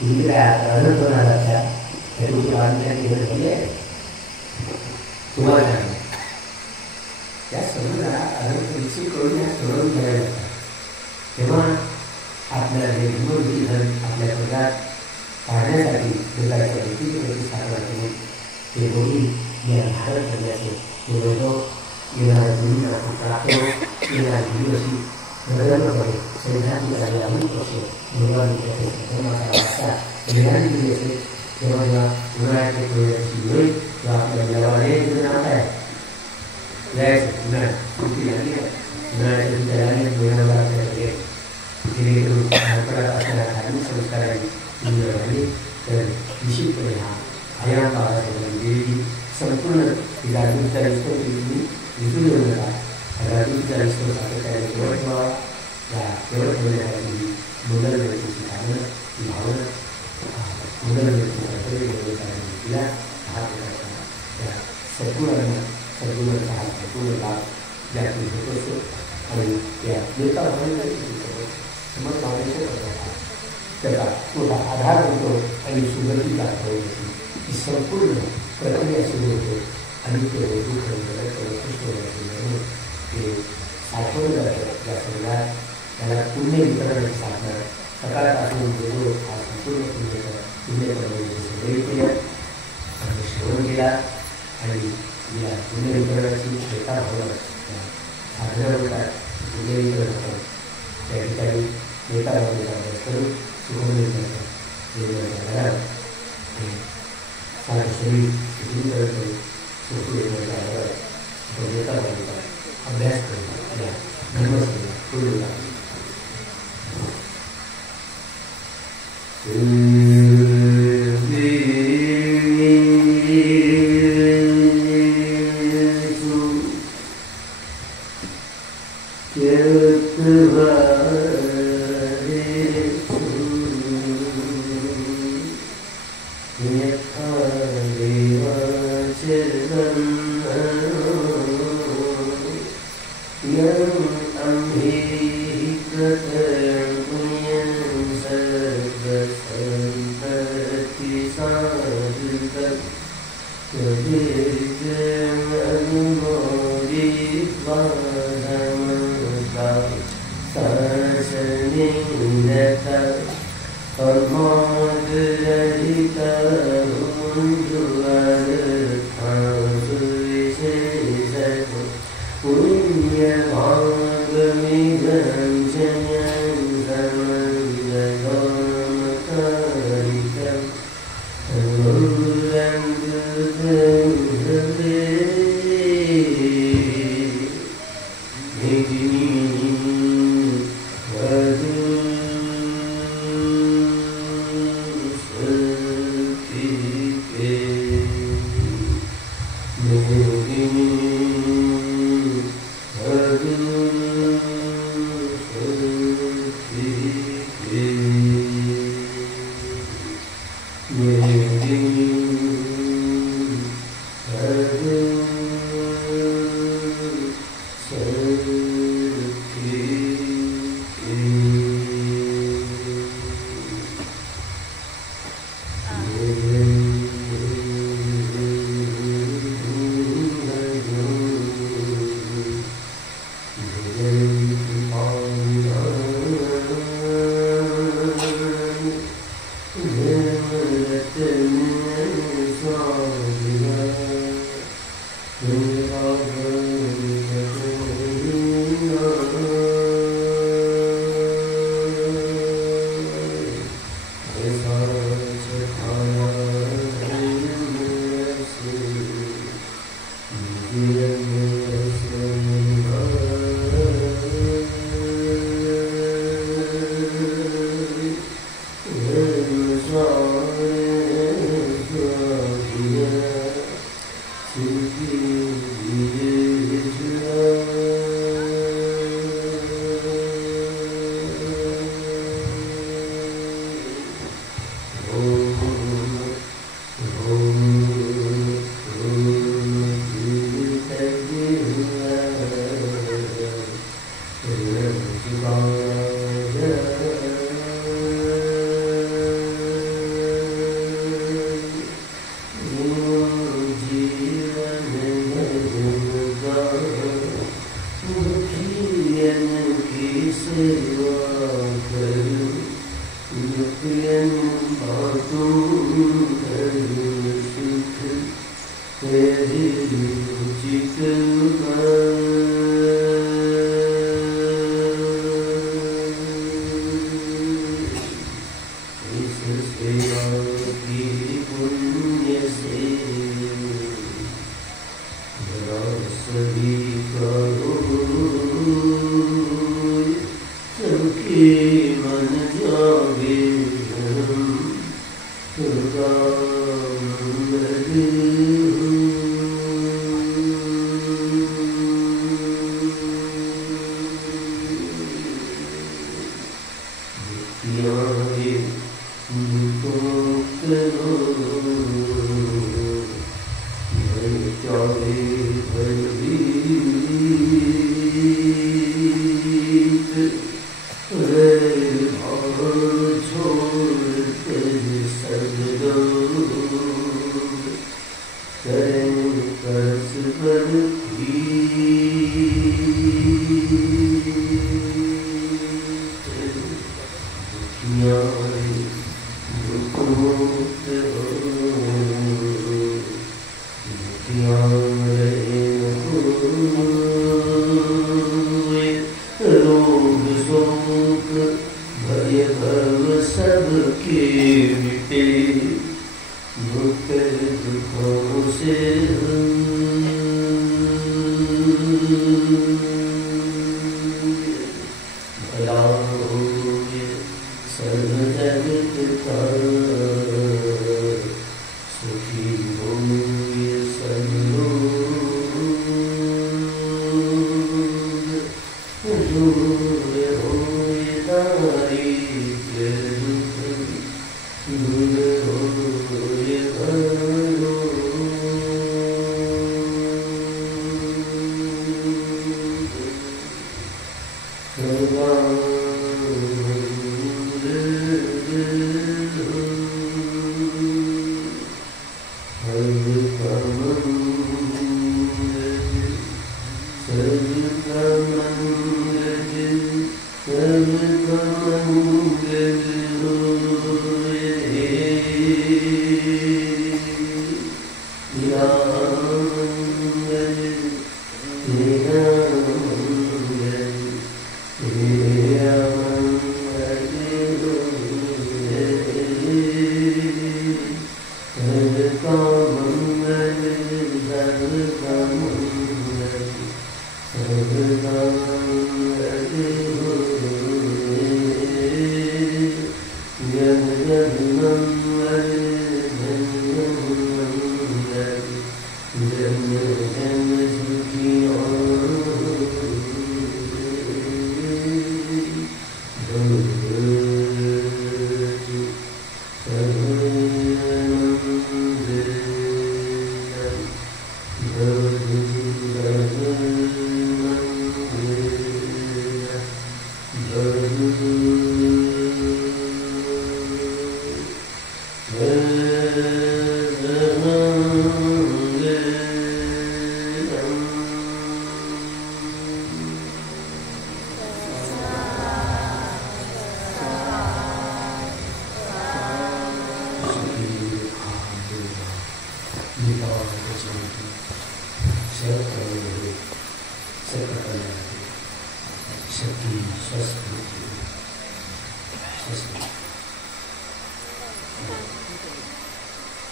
तुम्ही काय आराधन करणार त्या तुमची बांधण्यात केलं झाले तुम्हाला काय त्या सर्वांना विकसित करून या सोडवून घ्यायला लागतात तेव्हा आपल्याला हे धन आपल्या पदात काढण्यासाठी दुधाच्या व्यक्तीची प्रतिष्ठापना करून ते दोन्ही ज्ञान धारण करण्याचे ते वैभव येणाऱ्या मुलींना आपण प्राप्त येणाऱ्या दिवशी नगरप्रमाणे सैद्धांतिक झाले अमृत वर्ष ज्ञान दिले असेल तेव्हा जेव्हा उन्हाळ्याच्या प्रयोगाची वेळ तेव्हा आपल्या लवाडे नाव काय जायचं उन्हाळ्यात लागली काय उन्हाळ्याच्या विद्यालयाने महिनाभर आपल्याकडे जेणेकरून लवकरात असणाऱ्या धार्मिक संस्कारांनी निवडली तर निश्चितपणे हा आयाम बाबासाहेबांनी दिलेली संपूर्ण राजदूतचा रिश्तो तुम्ही विसरू देऊ नका राजदूतचा रिश्तो सातत्याने केवळ ठेवा या केवळ ठेवण्यासाठी मंगल व्यक्तीची भावना ही भावना मंगल व्यक्तीचा तिला हा प्रकारचा त्या सद्गुणांचा हा संपूर्ण लाभ ज्यातून होत असतो आणि त्या एका समजभावनेच्या प्रकारचा त्याचा तो आधार होतो आणि सुगती दाखवण्याची ही संपूर्ण प्रक्रिया सुरू होते आणि ते दुःख उत्कृष्ट होण्याचे ते साठवलं जातं त्या संघात त्याला पुण्य वितरणाची साधना सकाळपासून जो हा संपूर्ण पुण्य बनवण्याचे सगळे केलं आणि श्रवण केला आणि या पुण्य वितरणाची एका भावना साधना होतात पुण्य वितरण होतं त्या ठिकाणी एका भावनेचा अभ्यास करून घरात सारं शरीर शुद्धीकरण करून सुखी एका भावनेचा अभ्यास करून या धर्मसेवा पूर्ण लागली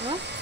Huh?